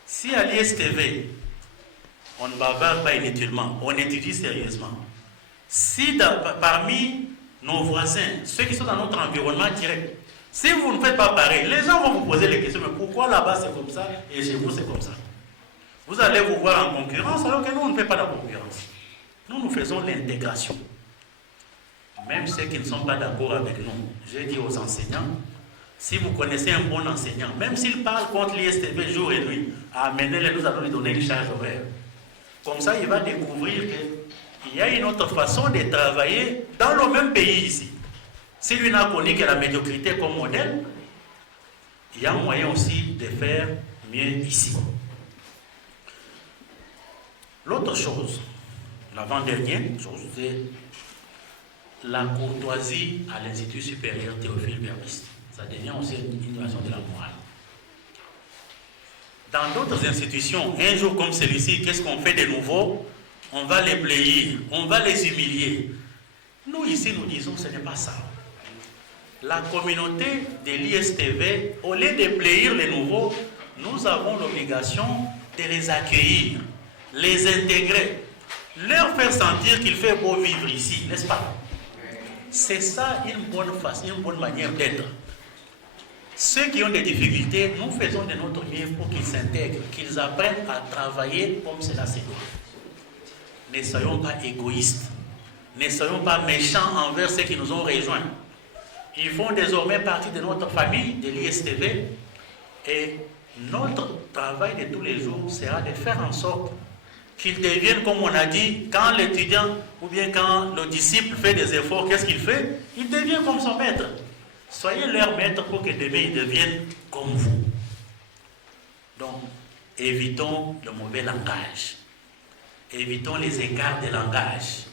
Si à l'ISTV, on ne bavarde pas inutilement, on étudie sérieusement. Si parmi nos voisins, ceux qui sont dans notre environnement direct, si vous ne faites pas pareil, les gens vont vous poser les questions, mais pourquoi là-bas c'est comme ça et chez vous c'est comme ça? Vous allez vous voir en concurrence alors que nous on ne fait pas la concurrence. Nous faisons l'intégration. Même ceux qui ne sont pas d'accord avec nous, j'ai dit aux enseignants, si vous connaissez un bon enseignant, même s'il parle contre l'ISTV jour et nuit, amenez-le, nous allons lui donner une charge horaire. Comme ça, il va découvrir qu'il y a une autre façon de travailler dans le même pays ici. Si lui n'a connu que la médiocrité comme modèle, il y a moyen aussi de faire mieux ici. L'autre chose, l'avant-dernière chose, c'est la courtoisie à l'Institut supérieur Théophile Verbiste. Ça devient aussi une innovation de la morale. Dans d'autres institutions, un jour comme celui-ci, qu'est-ce qu'on fait de nouveau? On va les plaire, on va les humilier. Nous ici, nous disons ce n'est pas ça. La communauté de l'ISTV, au lieu de plaire les nouveaux, nous avons l'obligation de les accueillir, les intégrer, leur faire sentir qu'il fait beau vivre ici, n'est-ce pas? C'est ça une bonne manière d'être. Ceux qui ont des difficultés, nous faisons de notre mieux pour qu'ils s'intègrent, qu'ils apprennent à travailler comme cela se doit. Ne soyons pas égoïstes, ne soyons pas méchants envers ceux qui nous ont rejoints. Ils font désormais partie de notre famille, de l'ISTV, et notre travail de tous les jours sera de faire en sorte qu'ils deviennent, comme on a dit, quand l'étudiant ou bien quand le disciple fait des efforts, qu'est-ce qu'il fait? Il devient comme son maître. Soyez leur maître pour que demain ils deviennent comme vous. Donc, évitons le mauvais langage. Évitons les écarts de langage.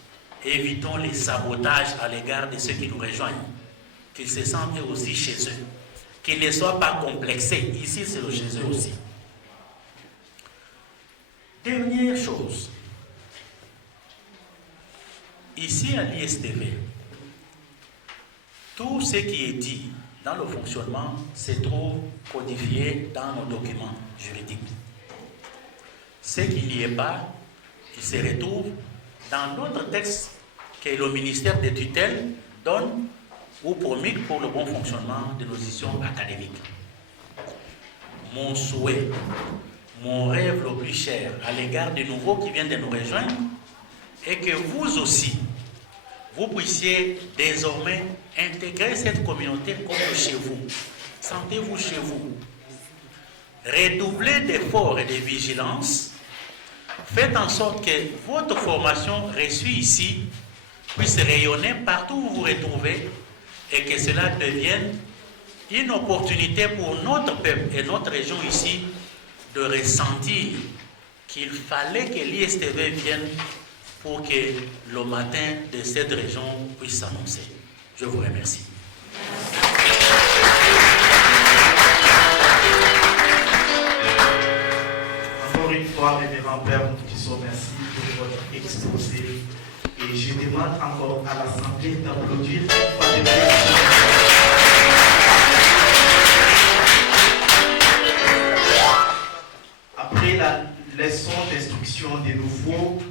Évitons les sabotages à l'égard de ceux qui nous rejoignent. Qu'ils se sentent aussi chez eux. Qu'ils ne soient pas complexés. Ici, c'est le chez eux aussi. Dernière chose. Ici, à l'ISTV, tout ce qui est dit dans le fonctionnement se trouve codifié dans nos documents juridiques. Ce qui n'y est pas, il se retrouve dans d'autres textes que le ministère des tutelles donne ou promulgue pour le bon fonctionnement de nos institutions académiques. Mon souhait, mon rêve le plus cher à l'égard des nouveaux qui viennent de nous rejoindre est que vous aussi, vous puissiez désormais intégrer cette communauté comme chez vous. Sentez-vous chez vous. Redoublez d'efforts et de vigilance. Faites en sorte que votre formation reçue ici puisse rayonner partout où vous vous retrouvez et que cela devienne une opportunité pour notre peuple et notre région ici de ressentir qu'il fallait que l'ISTV vienne pour que le matin de cette région puisse s'annoncer. Je vous remercie. Encore une fois, révérend Père, nous te disons merci pour votre exposé. Et je demande encore à l'Assemblée d'applaudir une fois de plus. Après la leçon d'instruction des nouveaux,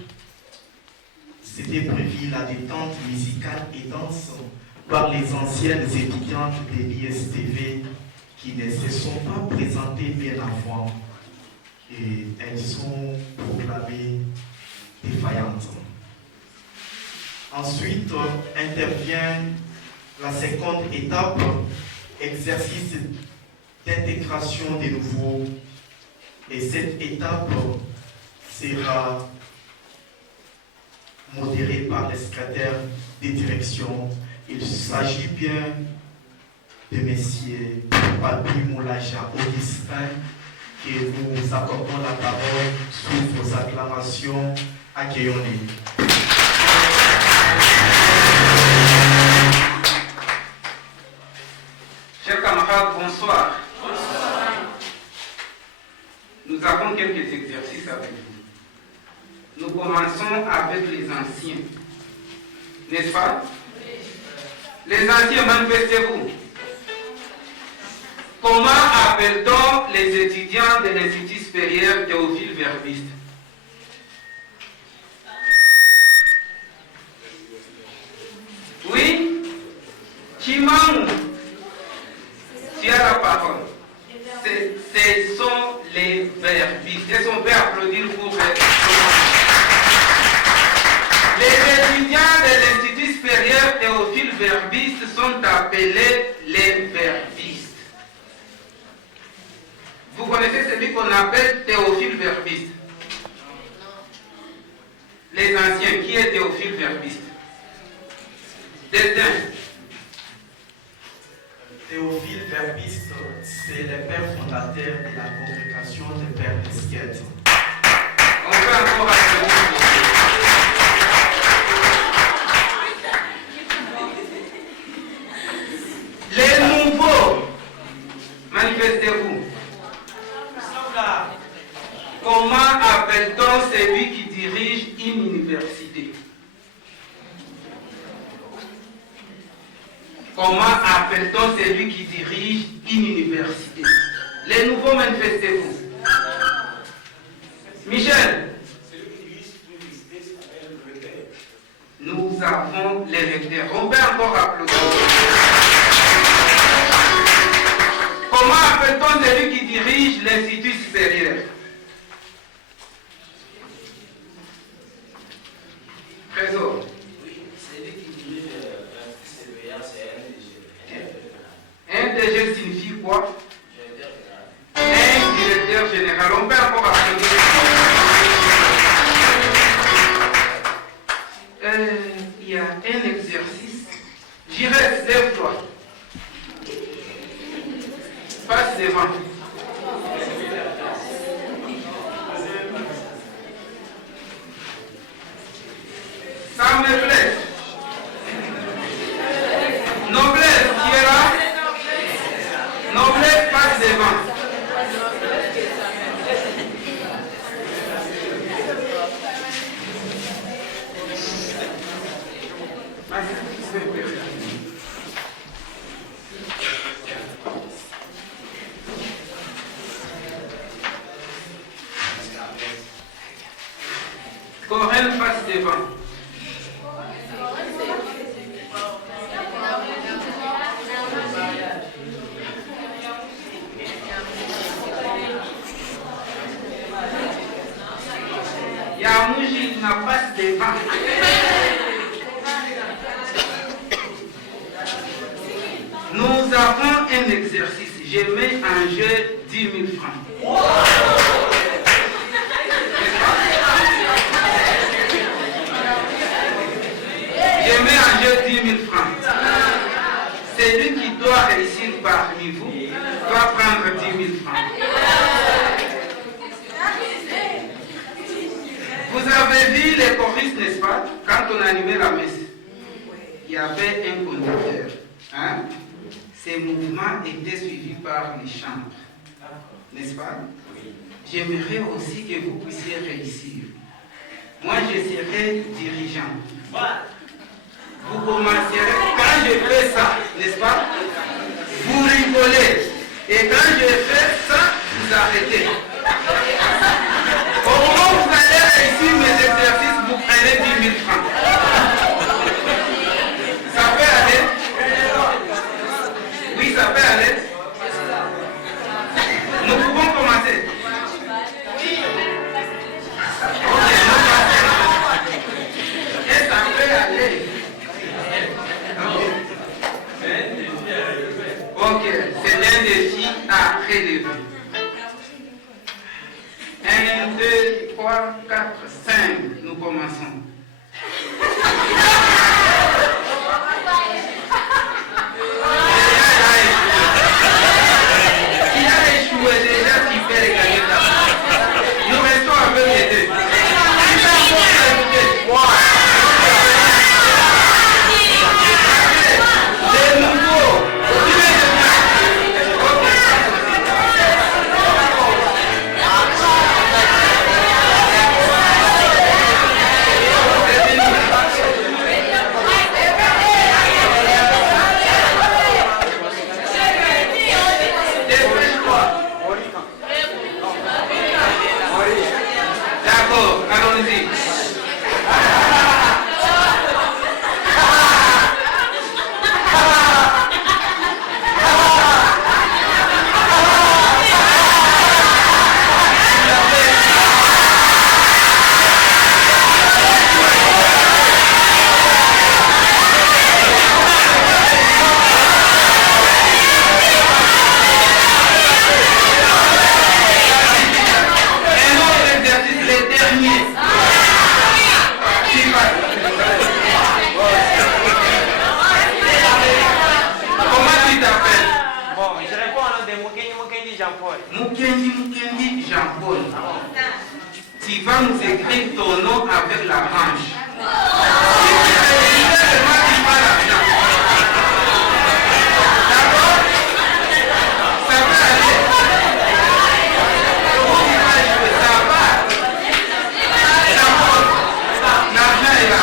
c'était prévu la détente musicale et danse par les anciennes étudiantes de l'ISTV qui ne se sont pas présentées bien avant et elles sont proclamées défaillantes. Ensuite intervient la seconde étape, exercice d'intégration des nouveaux. Et cette étape sera modérée par les secrétaires de direction. Il s'agit bien de messieurs Papi Moulaja Augustin, que nous accordons la parole sous vos acclamations. Accueillons-les. Chers camarades, bonsoir. Bonsoir. Nous avons quelques exercices avec vous. Nous commençons avec les anciens. N'est-ce pas? Les anciens, manifestez-vous. Comment appelle-t-on les étudiants de l'Institut supérieur Théophile Verbiste? Oui? Chimang, tu as la parole. Ce sont les verbistes. Est-ce qu'on peut applaudir pour les étudiants de l'Institut supérieur Théophile Verbiste sont appelés les verbistes. Vous connaissez celui qu'on appelle Théophile Verbiste? Les anciens, qui est Théophile Verbiste? Destin. Théophile Verbiste, c'est le père fondateur de la congrégation des pères d'Esquette. On peut encore applaudir. Les nouveaux, manifestez-vous. Comment appelle-t-on celui qui dirige une université? Comment appelle-t-on celui qui dirige une université? Les nouveaux, manifestez-vous. Michel. Nous avons les recteurs. On peut encore applaudir. Comment appelle-t-on celui qui dirige l'Institut supérieur? Trésor. Oui, celui qui dirige l'Institut supérieur, c'est un ingénieur. DG signifie quoi? Un directeur général. On peut encore applaudir. Il y a un exercice. J'irai, lève-toi. Passe devant. Ça me plaît. Noblesse, qui est là? Noblesse, passe devant. Corel, passe devant. Yamouji n'a pas devant. Nous avons un exercice. Je mets en jeu 10 000 francs. Je mets en jeu 10 000 francs. Celui qui doit réussir parmi vous doit prendre 10 000 francs. Vous avez vu les choristes, n'est-ce pas? Quand on animait la messe, il y avait un conducteur. Hein? Ces mouvements étaient suivis par les chambres. N'est-ce pas? J'aimerais aussi que vous puissiez réussir. Moi, je serai dirigeant. Vous commencerez, quand je fais ça, n'est-ce pas? Vous rigolez. Et quand je fais ça, vous arrêtez. Au moment où vous allez réussir mes exercices, vous prenez 10 000 francs. Ça peut aller? Oui, ça peut aller. Nous pouvons commencer. Ok, nous passons. Et ça peut aller. Ok, c'est un défi à relever. 1, 2, 3, 4, 5. Nous commençons. Qui a échoué déjà, qui fait gagner ça. Nous restons avec les deux. C'est nouveau. D'accord, allons-y. Un autre exercice, le dernier. Comment tu t'appelles? Bon, je réponds au nom de Mukendi Jean-Paul. Mukendi Jean-Paul. Tu vas nous écrire ton nom avec la hanche. Si tu as écrit seulement, tu vas l'argent. D'accord? Ça va aller. Où tu vas jouer? Ça va. Jean-Paul, l'argent est là.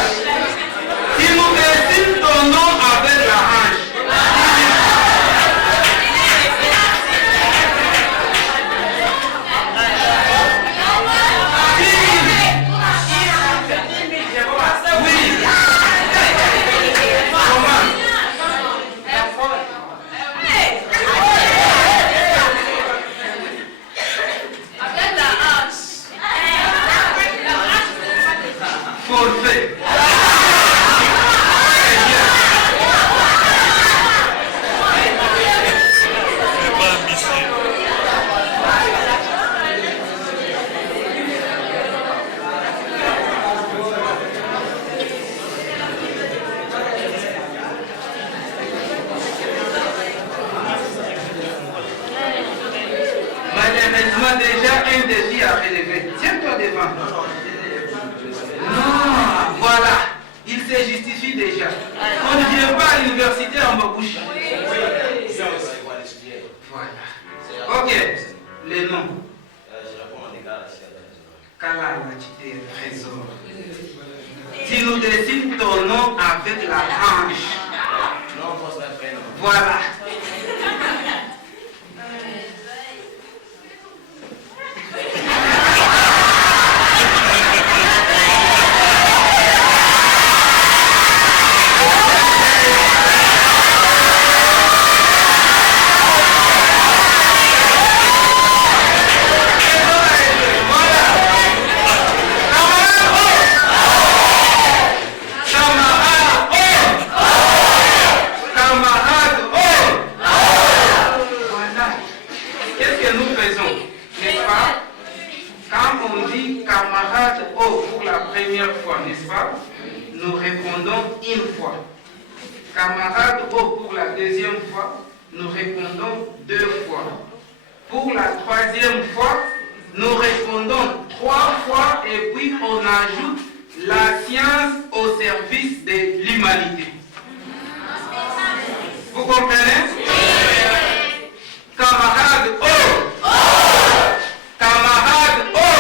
Si nous écrivons ton nom avec la hanche, oui, a déjà un défi à relever. Tiens-toi devant. Non, voilà. Il se justifie déjà. On ne vient pas à l'université en bouche. Voilà. Ok. Les noms. Trésor. Tu nous dessines ton nom avec la hanche. Voilà. N'est-ce pas? Nous répondons une fois. Camarade O pour la deuxième fois, nous répondons deux fois. Pour la troisième fois, nous répondons trois fois et puis on ajoute la science au service de l'humanité. Vous comprenez? Camarade O. Camarade O.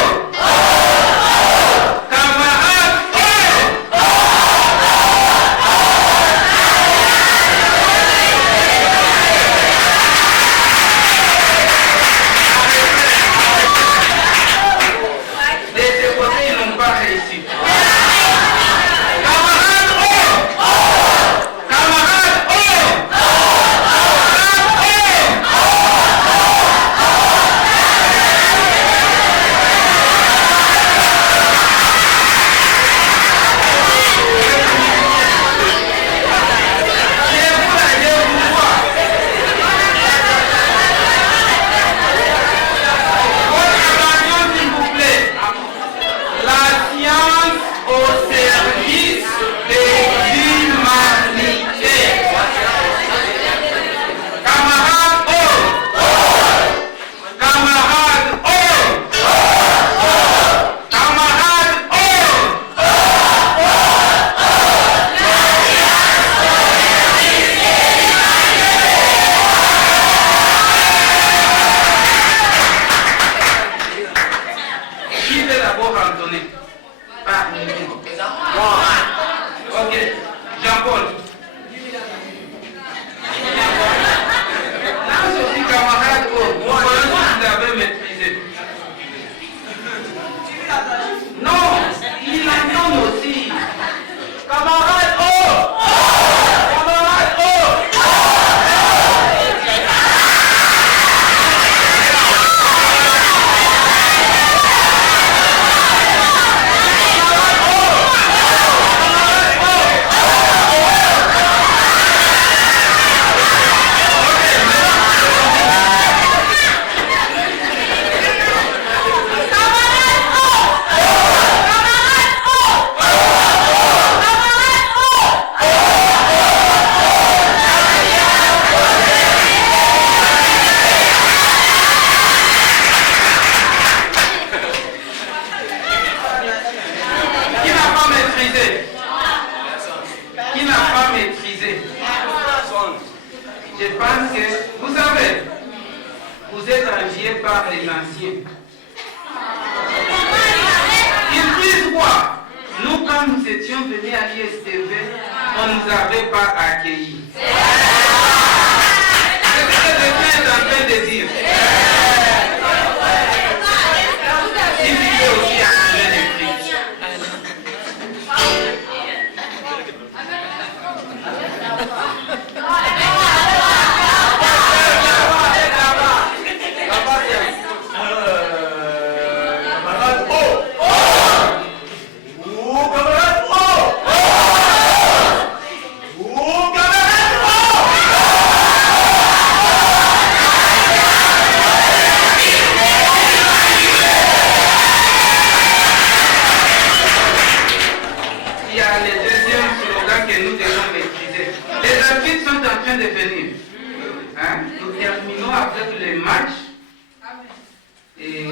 Et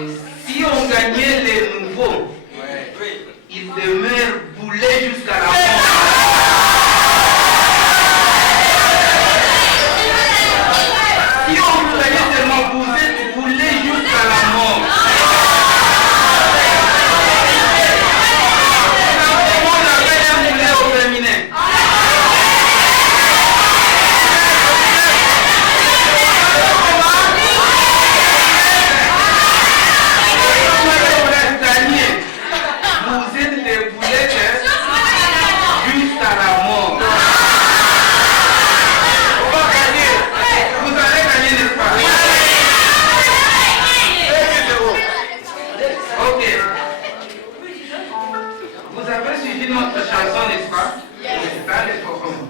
si on gagnait les nouveaux, ils demeurent boulés jusqu'à la mort. Si on gagnait seulement boulés jusqu'à la mort. Comment on appelle un boulet au féminin? Vous êtes des boulettes jusqu'à la mort. On va gagner. Vous allez gagner, n'est-ce pas? Ok. Vous avez suivi notre chanson, n'est-ce pas? Dans les forums.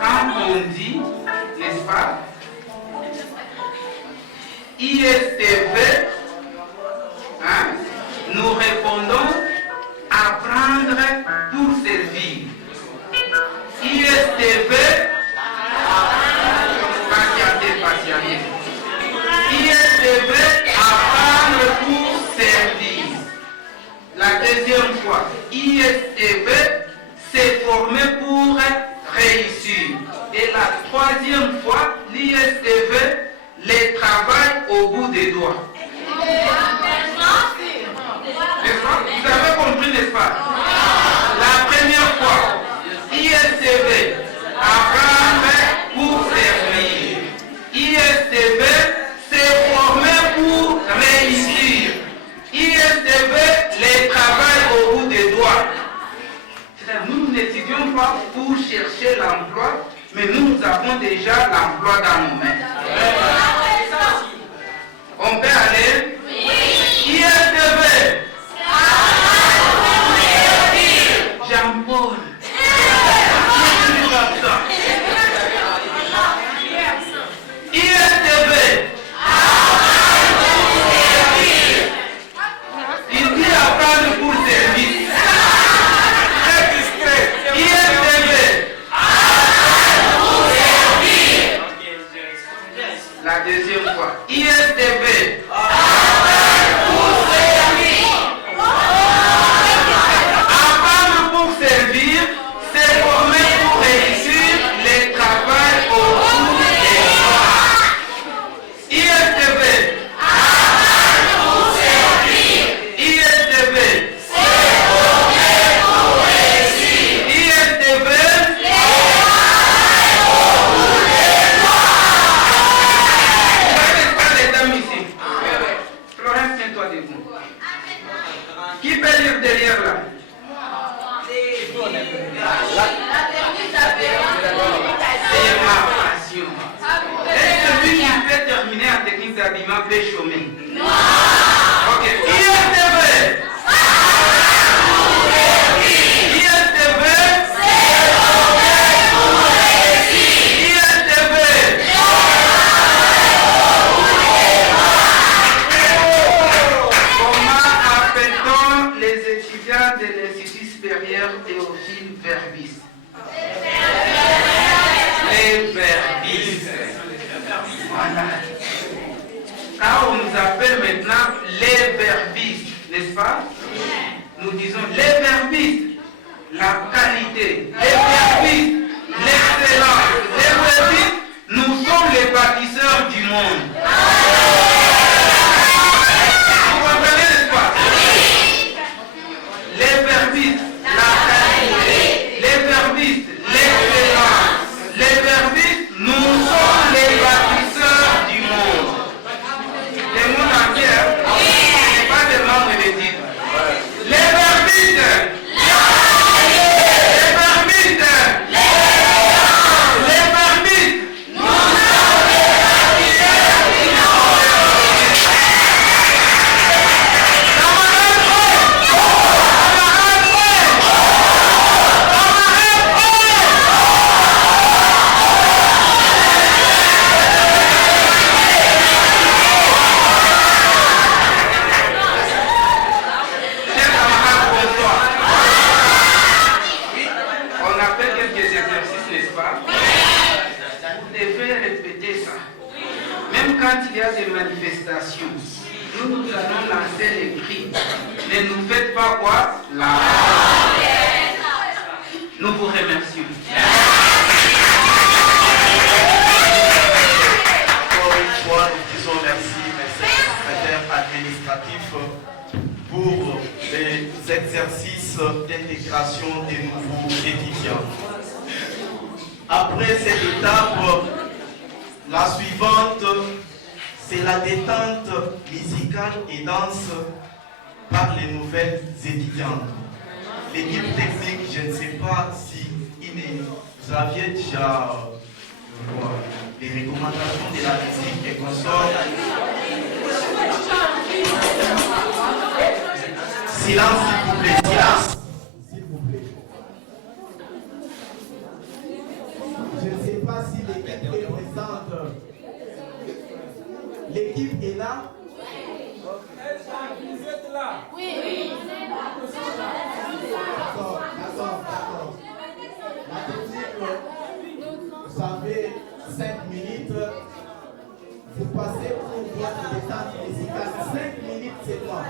Quand on dit, n'est-ce pas? ISTV, hein? Nous répondons apprendre pour servir. ISTV, patienter. ISTV, apprendre pour servir. La deuxième fois, ISTV, c'est former pour réussir. Et la troisième fois, l'ISTV, les travail au bout des doigts. N'est-ce pas? Vous avez compris, n'est-ce pas? La première fois, ISTV, apprendre pour servir. ISTV, c'est former pour réussir. ISTV, les travail au bout des doigts. Nous n'étudions pas pour chercher l'emploi, mais nous avons déjà l'emploi dans nos mains. On peut aller? ISTV. Jean-Paul. ISTV. Il dit apprendre pour servir. Très discret. ISTV. La deuxième fois. ISTV. Apprendre pour servir, c'est former pour réussir les travail au bout des doigts. ISTV. ISTV. ISTV. Florence, tiens-toi debout. Qui peut lire derrière là? C'est ma passion. Est-ce que celui qui peut terminer en technique d'habillement peut chômer? Ok. ISTV. ISTV. Comment appelle-t-on les étudiants de l'Institut supérieur Théophile Verbis? Les verbistes. Voilà. Car on nous appelle maintenant les verbistes, n'est-ce pas? Nous disons les verbistes, la qualité, les verbistes, l'excellence, les verbistes, nous sommes les bâtisseurs du monde. Vous comprenez, n'est-ce pas? Les verbistes, la qualité, les verbistes, l'excellence, les verbistes, nous sommes les bâtisseurs du monde. Le monde entier, ce n'est pas seulement me le dire. Les verbistes, les verbistes, les verbistes, nous sommes les bâtisseurs du monde. Chers camarades, bonsoir. On a fait quelques exercices, n'est-ce pas? Vous devez répéter ça. Même quand il y a des manifestations, nous allons lancer les cris. Ne nous faites pas quoi? La Nous vous remercions. Encore une fois, nous disons merci, monsieur le secrétaire administratif, pour les exercices d'intégration des nouveaux étudiants. Après cette étape, la suivante, c'est la détente musicale et danse par les nouvelles étudiantes. L'équipe technique, je ne sais pas si vous aviez déjà les recommandations de la musique et consorts. Silence, s'il vous plaît, silence. S'il vous plaît. Je ne sais pas si l'équipe est présente. L'équipe est là? Vous êtes là? Oui. D'accord. La technique, vous avez 5 minutes. Vous passez pour votre détente musicale. 5 minutes, c'est quoi?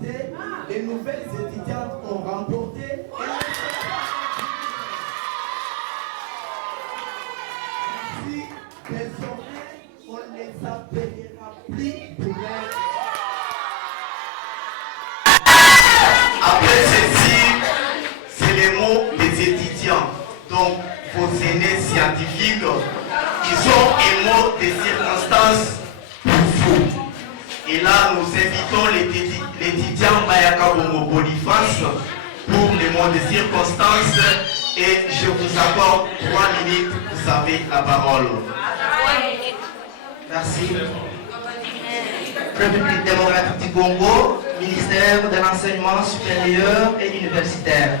chanté, les nouvelles étudiantes ont remporté. Si désormais on ne les appellera plus boulettes. Après ceci, c'est les mots des étudiants. Donc, vos aînés scientifiques, ils ont un mot des circonstances pour vous. Et là, nous invitons l'étudiant Mayaka Bongo Boniface pour les mots des circonstances. Et je vous accorde 3 minutes, vous avez la parole. Merci. République démocratique du Congo, ministère de l'enseignement supérieur et universitaire,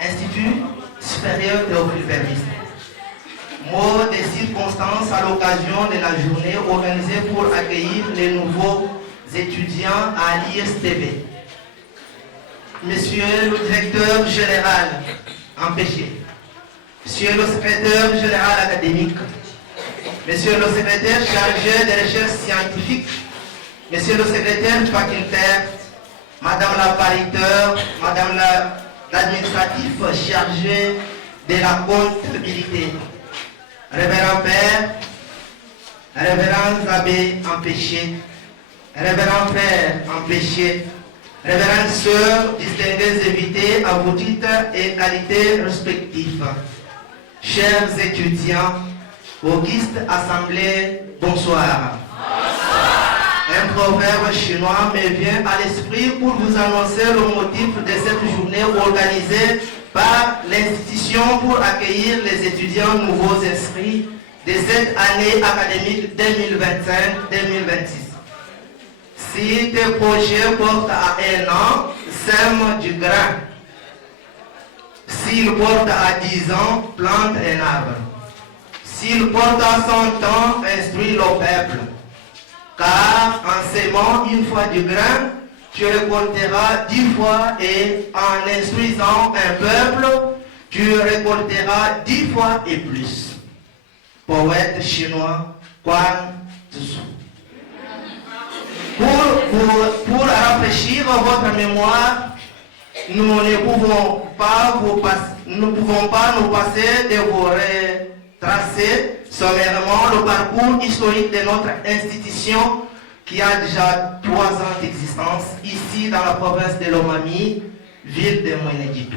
Institut supérieur Théophile Verbiste. Mot des circonstances à l'occasion de la journée organisée pour accueillir les nouveaux étudiants à l'ISTV. Monsieur le directeur général, empêché. Monsieur le secrétaire général académique. Monsieur le secrétaire chargé des recherches scientifiques. Monsieur le secrétaire facultaire. Madame la pariteur. Madame l'administratif chargé de la comptabilité. Révérend Père, révérend abbé empêché, révérend Frère empêché, révérend Sœurs, distingués invités à vos titres et qualités respectifs. Chers étudiants, auguste assemblée, bonsoir. Un proverbe chinois me vient à l'esprit pour vous annoncer le motif de cette journée organisée par l'institution pour accueillir les étudiants nouveaux inscrits de cette année académique 2025-2026. Si tes projets portent à 1 an, sème du grain. S'ils portent à 10 ans, plante un arbre. S'ils portent à 100 ans, instruis le peuple. Car en sémant une fois du grain, tu récolteras 10 fois, et en instruisant un peuple, tu récolteras 10 fois et plus. Poète chinois Quan Tzu. Pour rafraîchir votre mémoire, nous ne pouvons pas nous passer de vous retracer sommairement le parcours historique de notre institution qui a déjà 3 ans d'existence ici dans la province de Lomami, ville de Mweneditou.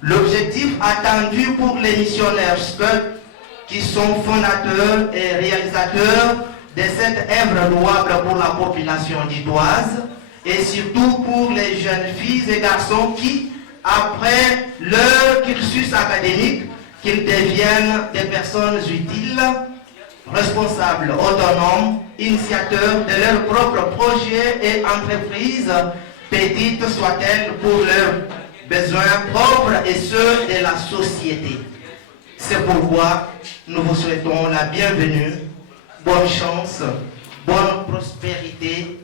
L'objectif attendu pour les missionnaires Scott qui sont fondateurs et réalisateurs de cette œuvre louable pour la population ditoise et surtout pour les jeunes filles et garçons qui, après leur cursus académique, qu'ils deviennent des personnes utiles, responsables, autonomes, initiateurs de leurs propres projets et entreprises, petites soient-elles pour leurs besoins propres et ceux de la société. C'est pourquoi nous vous souhaitons la bienvenue, bonne chance, bonne prospérité,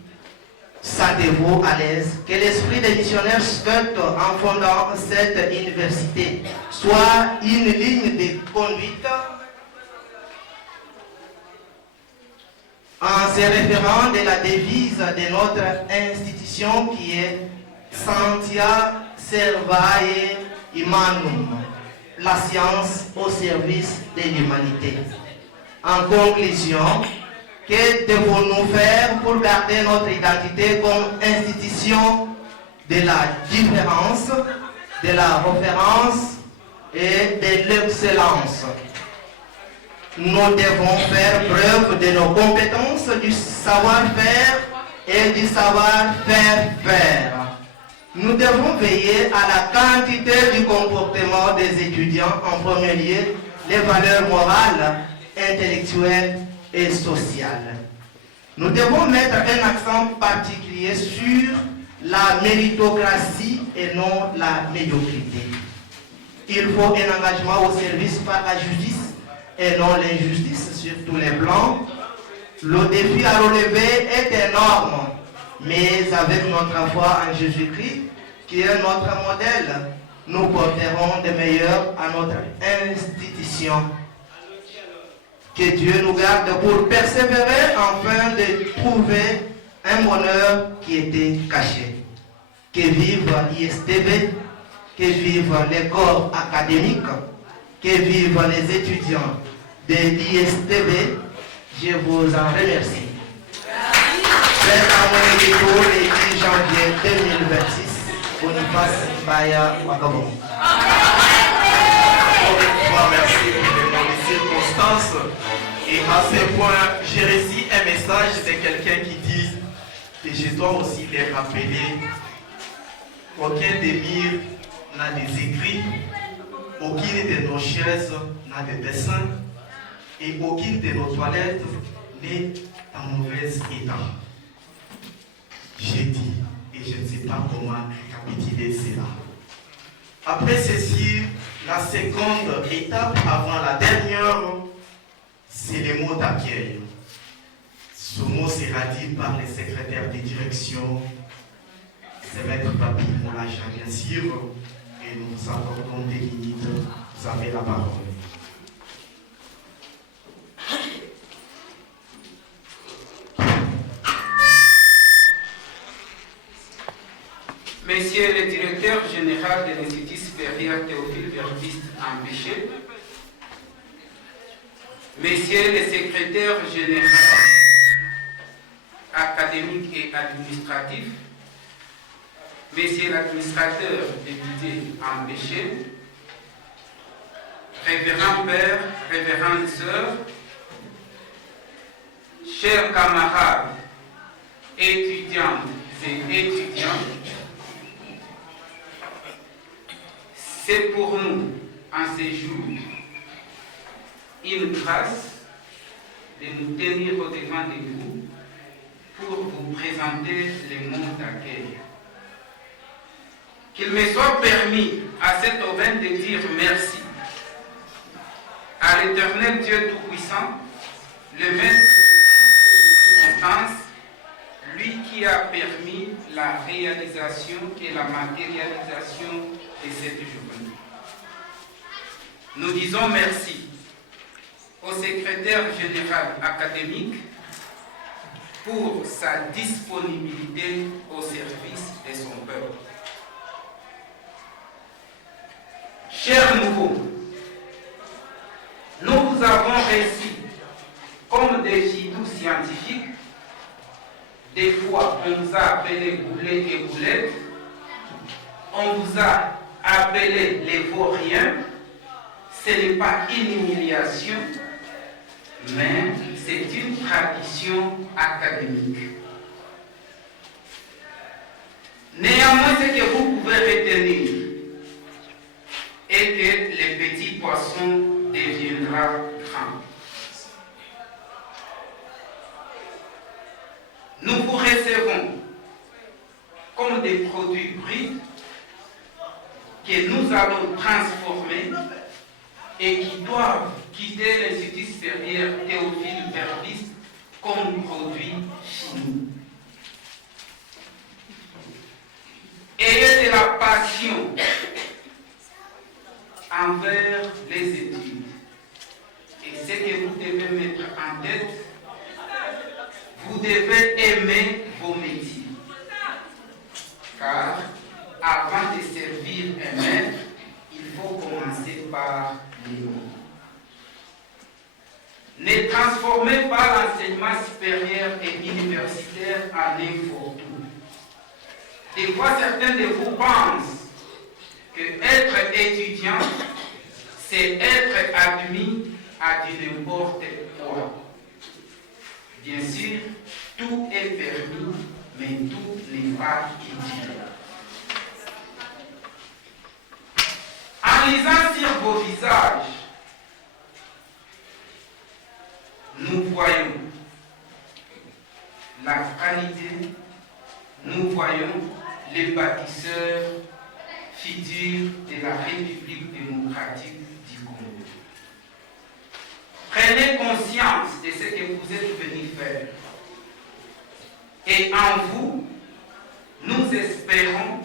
sentez-vous à l'aise, que l'esprit des missionnaires Scott en fondant cette université soit une ligne de conduite en se référant de la devise de notre institution qui est Scientia Servae Humanum, la science au service de l'humanité. En conclusion, que devons-nous faire pour garder notre identité comme institution de la différence, de la référence et de l'excellence? Nous devons faire preuve de nos compétences, du savoir-faire et du savoir-faire. Nous devons veiller à la quantité du comportement des étudiants, en premier lieu, les valeurs morales, intellectuelles et sociales. Nous devons mettre un accent particulier sur la méritocratie et non la médiocrité. Il faut un engagement au service par la justice et non l'injustice sur tous les plans. Le défi à relever est énorme, mais avec notre foi en Jésus-Christ, qui est notre modèle, nous porterons de meilleurs à notre institution. Que Dieu nous garde pour persévérer afin de trouver un bonheur qui était caché. Que vive l'ISTV, que vivent les corps académiques, que vivent les étudiants de l'ISTV, je vous en remercie. C'est à mon équipe le 10 janvier 2026, Boniface Baya Wakabon. Merci pour les bonnes circonstances. Et à ce point, j'ai reçu un message de quelqu'un qui dit que je dois aussi les rappeler qu'aucun des murs n'a des écrits, aucune de nos chaises n'a de dessins et aucune de nos toilettes n'est en mauvais état. J'ai dit, et je ne sais pas comment récapituler cela. Après ceci, la seconde étape avant la dernière, c'est le mot d'accueil. Ce mot sera dit par les secrétaires de direction, c'est Maître Papi Moulaja, bien sûr, et nous vous accordons des minutes. Vous avez la parole. Monsieur le directeur général de l'Institut supérieur Théophile Verbiste empêché, Monsieur le secrétaire général académique et administratif, Monsieur l'administrateur député empêché, révérend père, révérende sœur, chers camarades, étudiantes et étudiants, c'est pour nous, en ces jours, une grâce de nous tenir au-devant de vous pour vous présenter les mots d'accueil. Qu'il me soit permis à cette aubaine de dire merci à l'Éternel Dieu Tout-Puissant, le Maître de Constance, lui qui a permis la réalisation et la matérialisation de cette journée. Nous disons merci au secrétaire général académique pour sa disponibilité au service de son peuple. Chers nouveaux, nous vous avons reçus comme des gidous scientifiques. Des fois, on vous a appelé boulet et boulette. On vous a appelé les vauriens. Ce n'est pas une humiliation, mais c'est une tradition académique. Néanmoins, ce que vous pouvez retenir est que les petits poissons deviendront grands. Nous vous recevons comme des produits bruts que nous allons transformer et qui doivent quitter l'Institut supérieur Théophile Verbiste comme produits finis. Ayez de la passion envers les études. Et ce que vous devez mettre en tête, vous devez aimer vos métiers. Car avant de servir un maître, il faut commencer par l'aimer. Ne transformez pas l'enseignement supérieur et universitaire en n'importe où. Des fois, certains de vous pensent que être étudiant, c'est être admis à du n'importe quoi. Bien sûr, tout est permis, mais tout n'est pas utile. En lisant sur vos visages, nous voyons la qualité, nous voyons les bâtisseurs futurs de la République démocratique du Congo. Prenez conscience de ce que vous êtes venus faire. Et en vous, nous espérons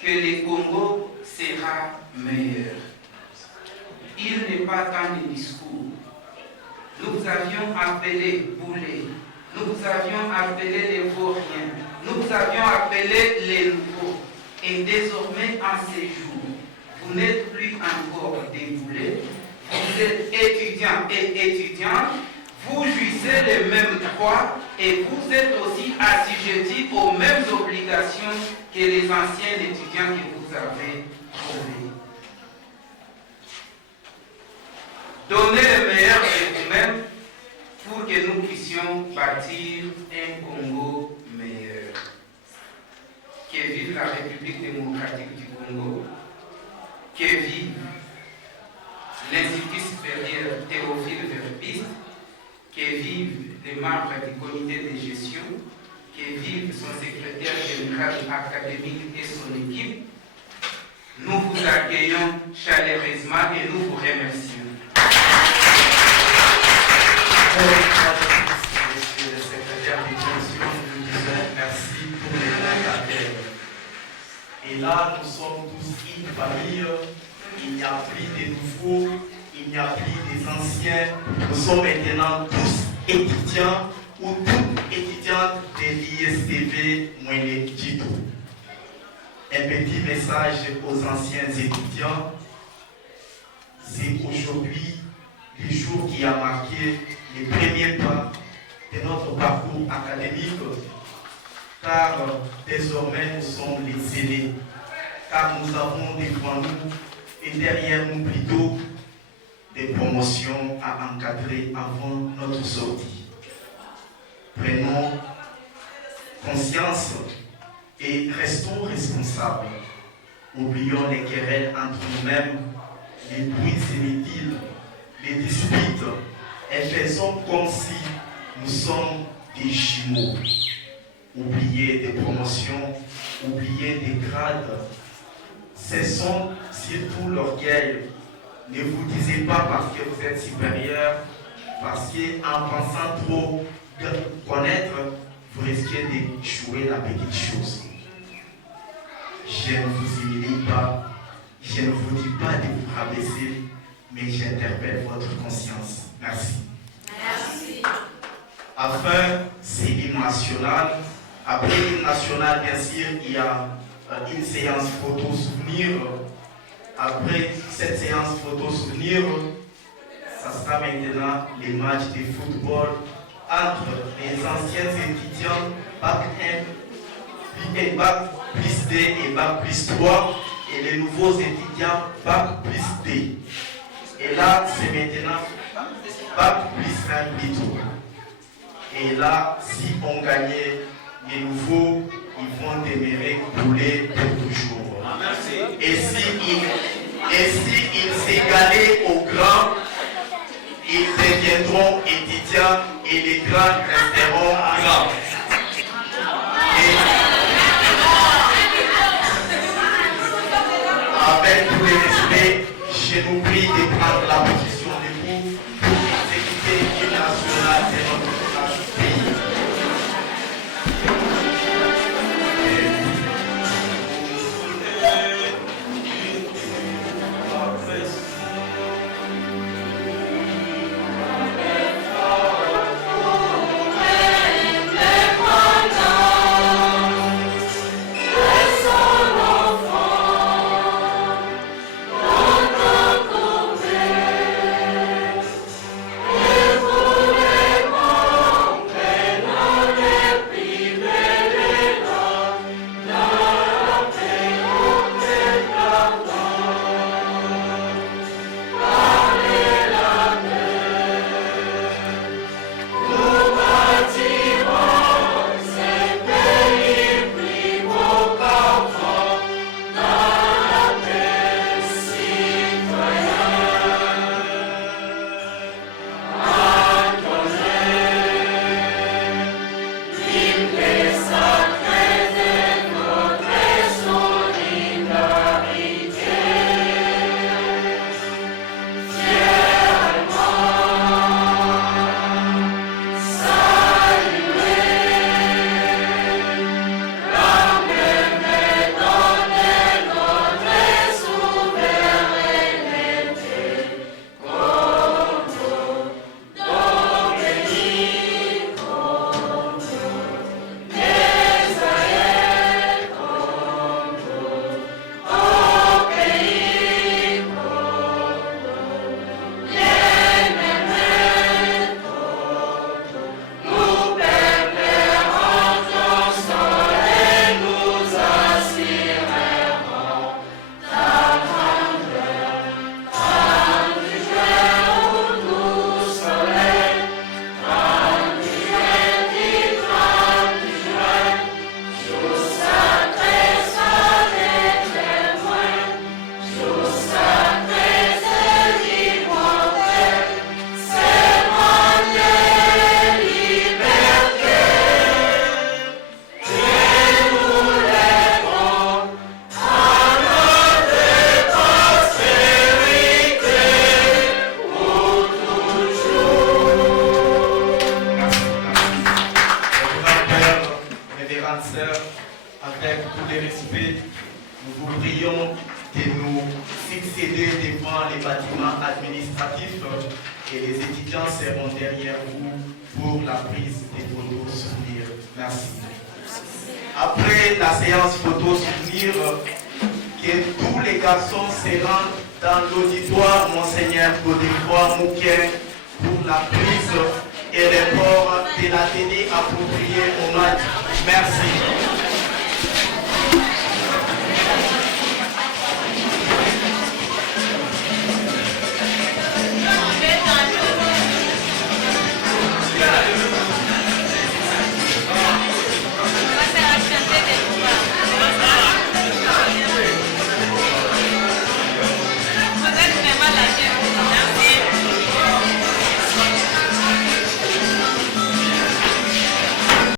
que le Congo sera meilleur. Il n'est pas tant de discours. Nous avions appelé boulet, nous vous avions appelé les vauriens, nous vous avions appelé les nouveaux. Et désormais, en ces jours, vous n'êtes plus encore déboulés, vous êtes étudiants et étudiantes, vous jouissez les mêmes droits et vous êtes aussi assujettis aux mêmes obligations que les anciens étudiants que vous avez trouvés. Donnez le meilleur de vous-même pour que nous puissions bâtir un Congo meilleur. Que vive la République démocratique du Congo, que vive l'Institut supérieur Théophile Verbiste, que vive les membres du comité de gestion, que vive son secrétaire général académique et son équipe. Nous vous accueillons chaleureusement et nous vous remercions. Monsieur le secrétaire de gestion, nous disons merci pour les accueil. Et là, nous sommes tous une famille. Il n'y a plus de nouveaux, il n'y a plus des anciens. Nous sommes maintenant tous étudiants ou toutes étudiantes de l'ISTV Moine Djidou. Un petit message aux anciens étudiants. C'est aujourd'hui le jour qui a marqué les premiers pas de notre parcours académique, car désormais nous sommes les aînés, car nous avons devant nous et derrière nous plutôt des promotions à encadrer avant notre sortie. Prenons conscience et restons responsables. Oublions les querelles entre nous-mêmes, les bruits inutiles, les disputes, et faisons comme si nous sommes des jumeaux. Oubliez des promotions, oubliez des grades. Cessons surtout l'orgueil. Ne vous disez pas parce que vous êtes supérieur, parce qu'en pensant trop connaître, vous risquez d'échouer la petite chose. Je ne vous humilie pas, je ne vous dis pas de vous rabaisser, mais j'interpelle votre conscience. Merci. Merci. Enfin, c'est l'hymne national. Après l'hymne national, bien sûr, il y a une séance photo-souvenir. Après cette séance photo-souvenir, ça sera maintenant les matchs de football entre les anciens étudiants Bac 1 et Bac plus D et Bac plus 3 et les nouveaux étudiants Bac plus D. Et là, c'est maintenant Bac plus 1 plutôt. Et là, si on gagnait les nouveaux, ils vont demeurer coulés pour toujours. Et si ils s'égalaient aux grands, ils deviendront étudiants et les grands resteront grands. Et avec tout le respect, je vous prie de prendre la position debout pour exécuter l'hymne national de notre pays. Amen. respect, nous vous prions de nous succéder devant les bâtiments administratifs et les étudiants seront derrière vous pour la prise des photos souvenirs. Merci. Après la séance photo souvenir, que tous les garçons se rendent dans l'auditoire Monseigneur Godefroy Mouquet pour la prise et le port de la tenue appropriée au match. Merci.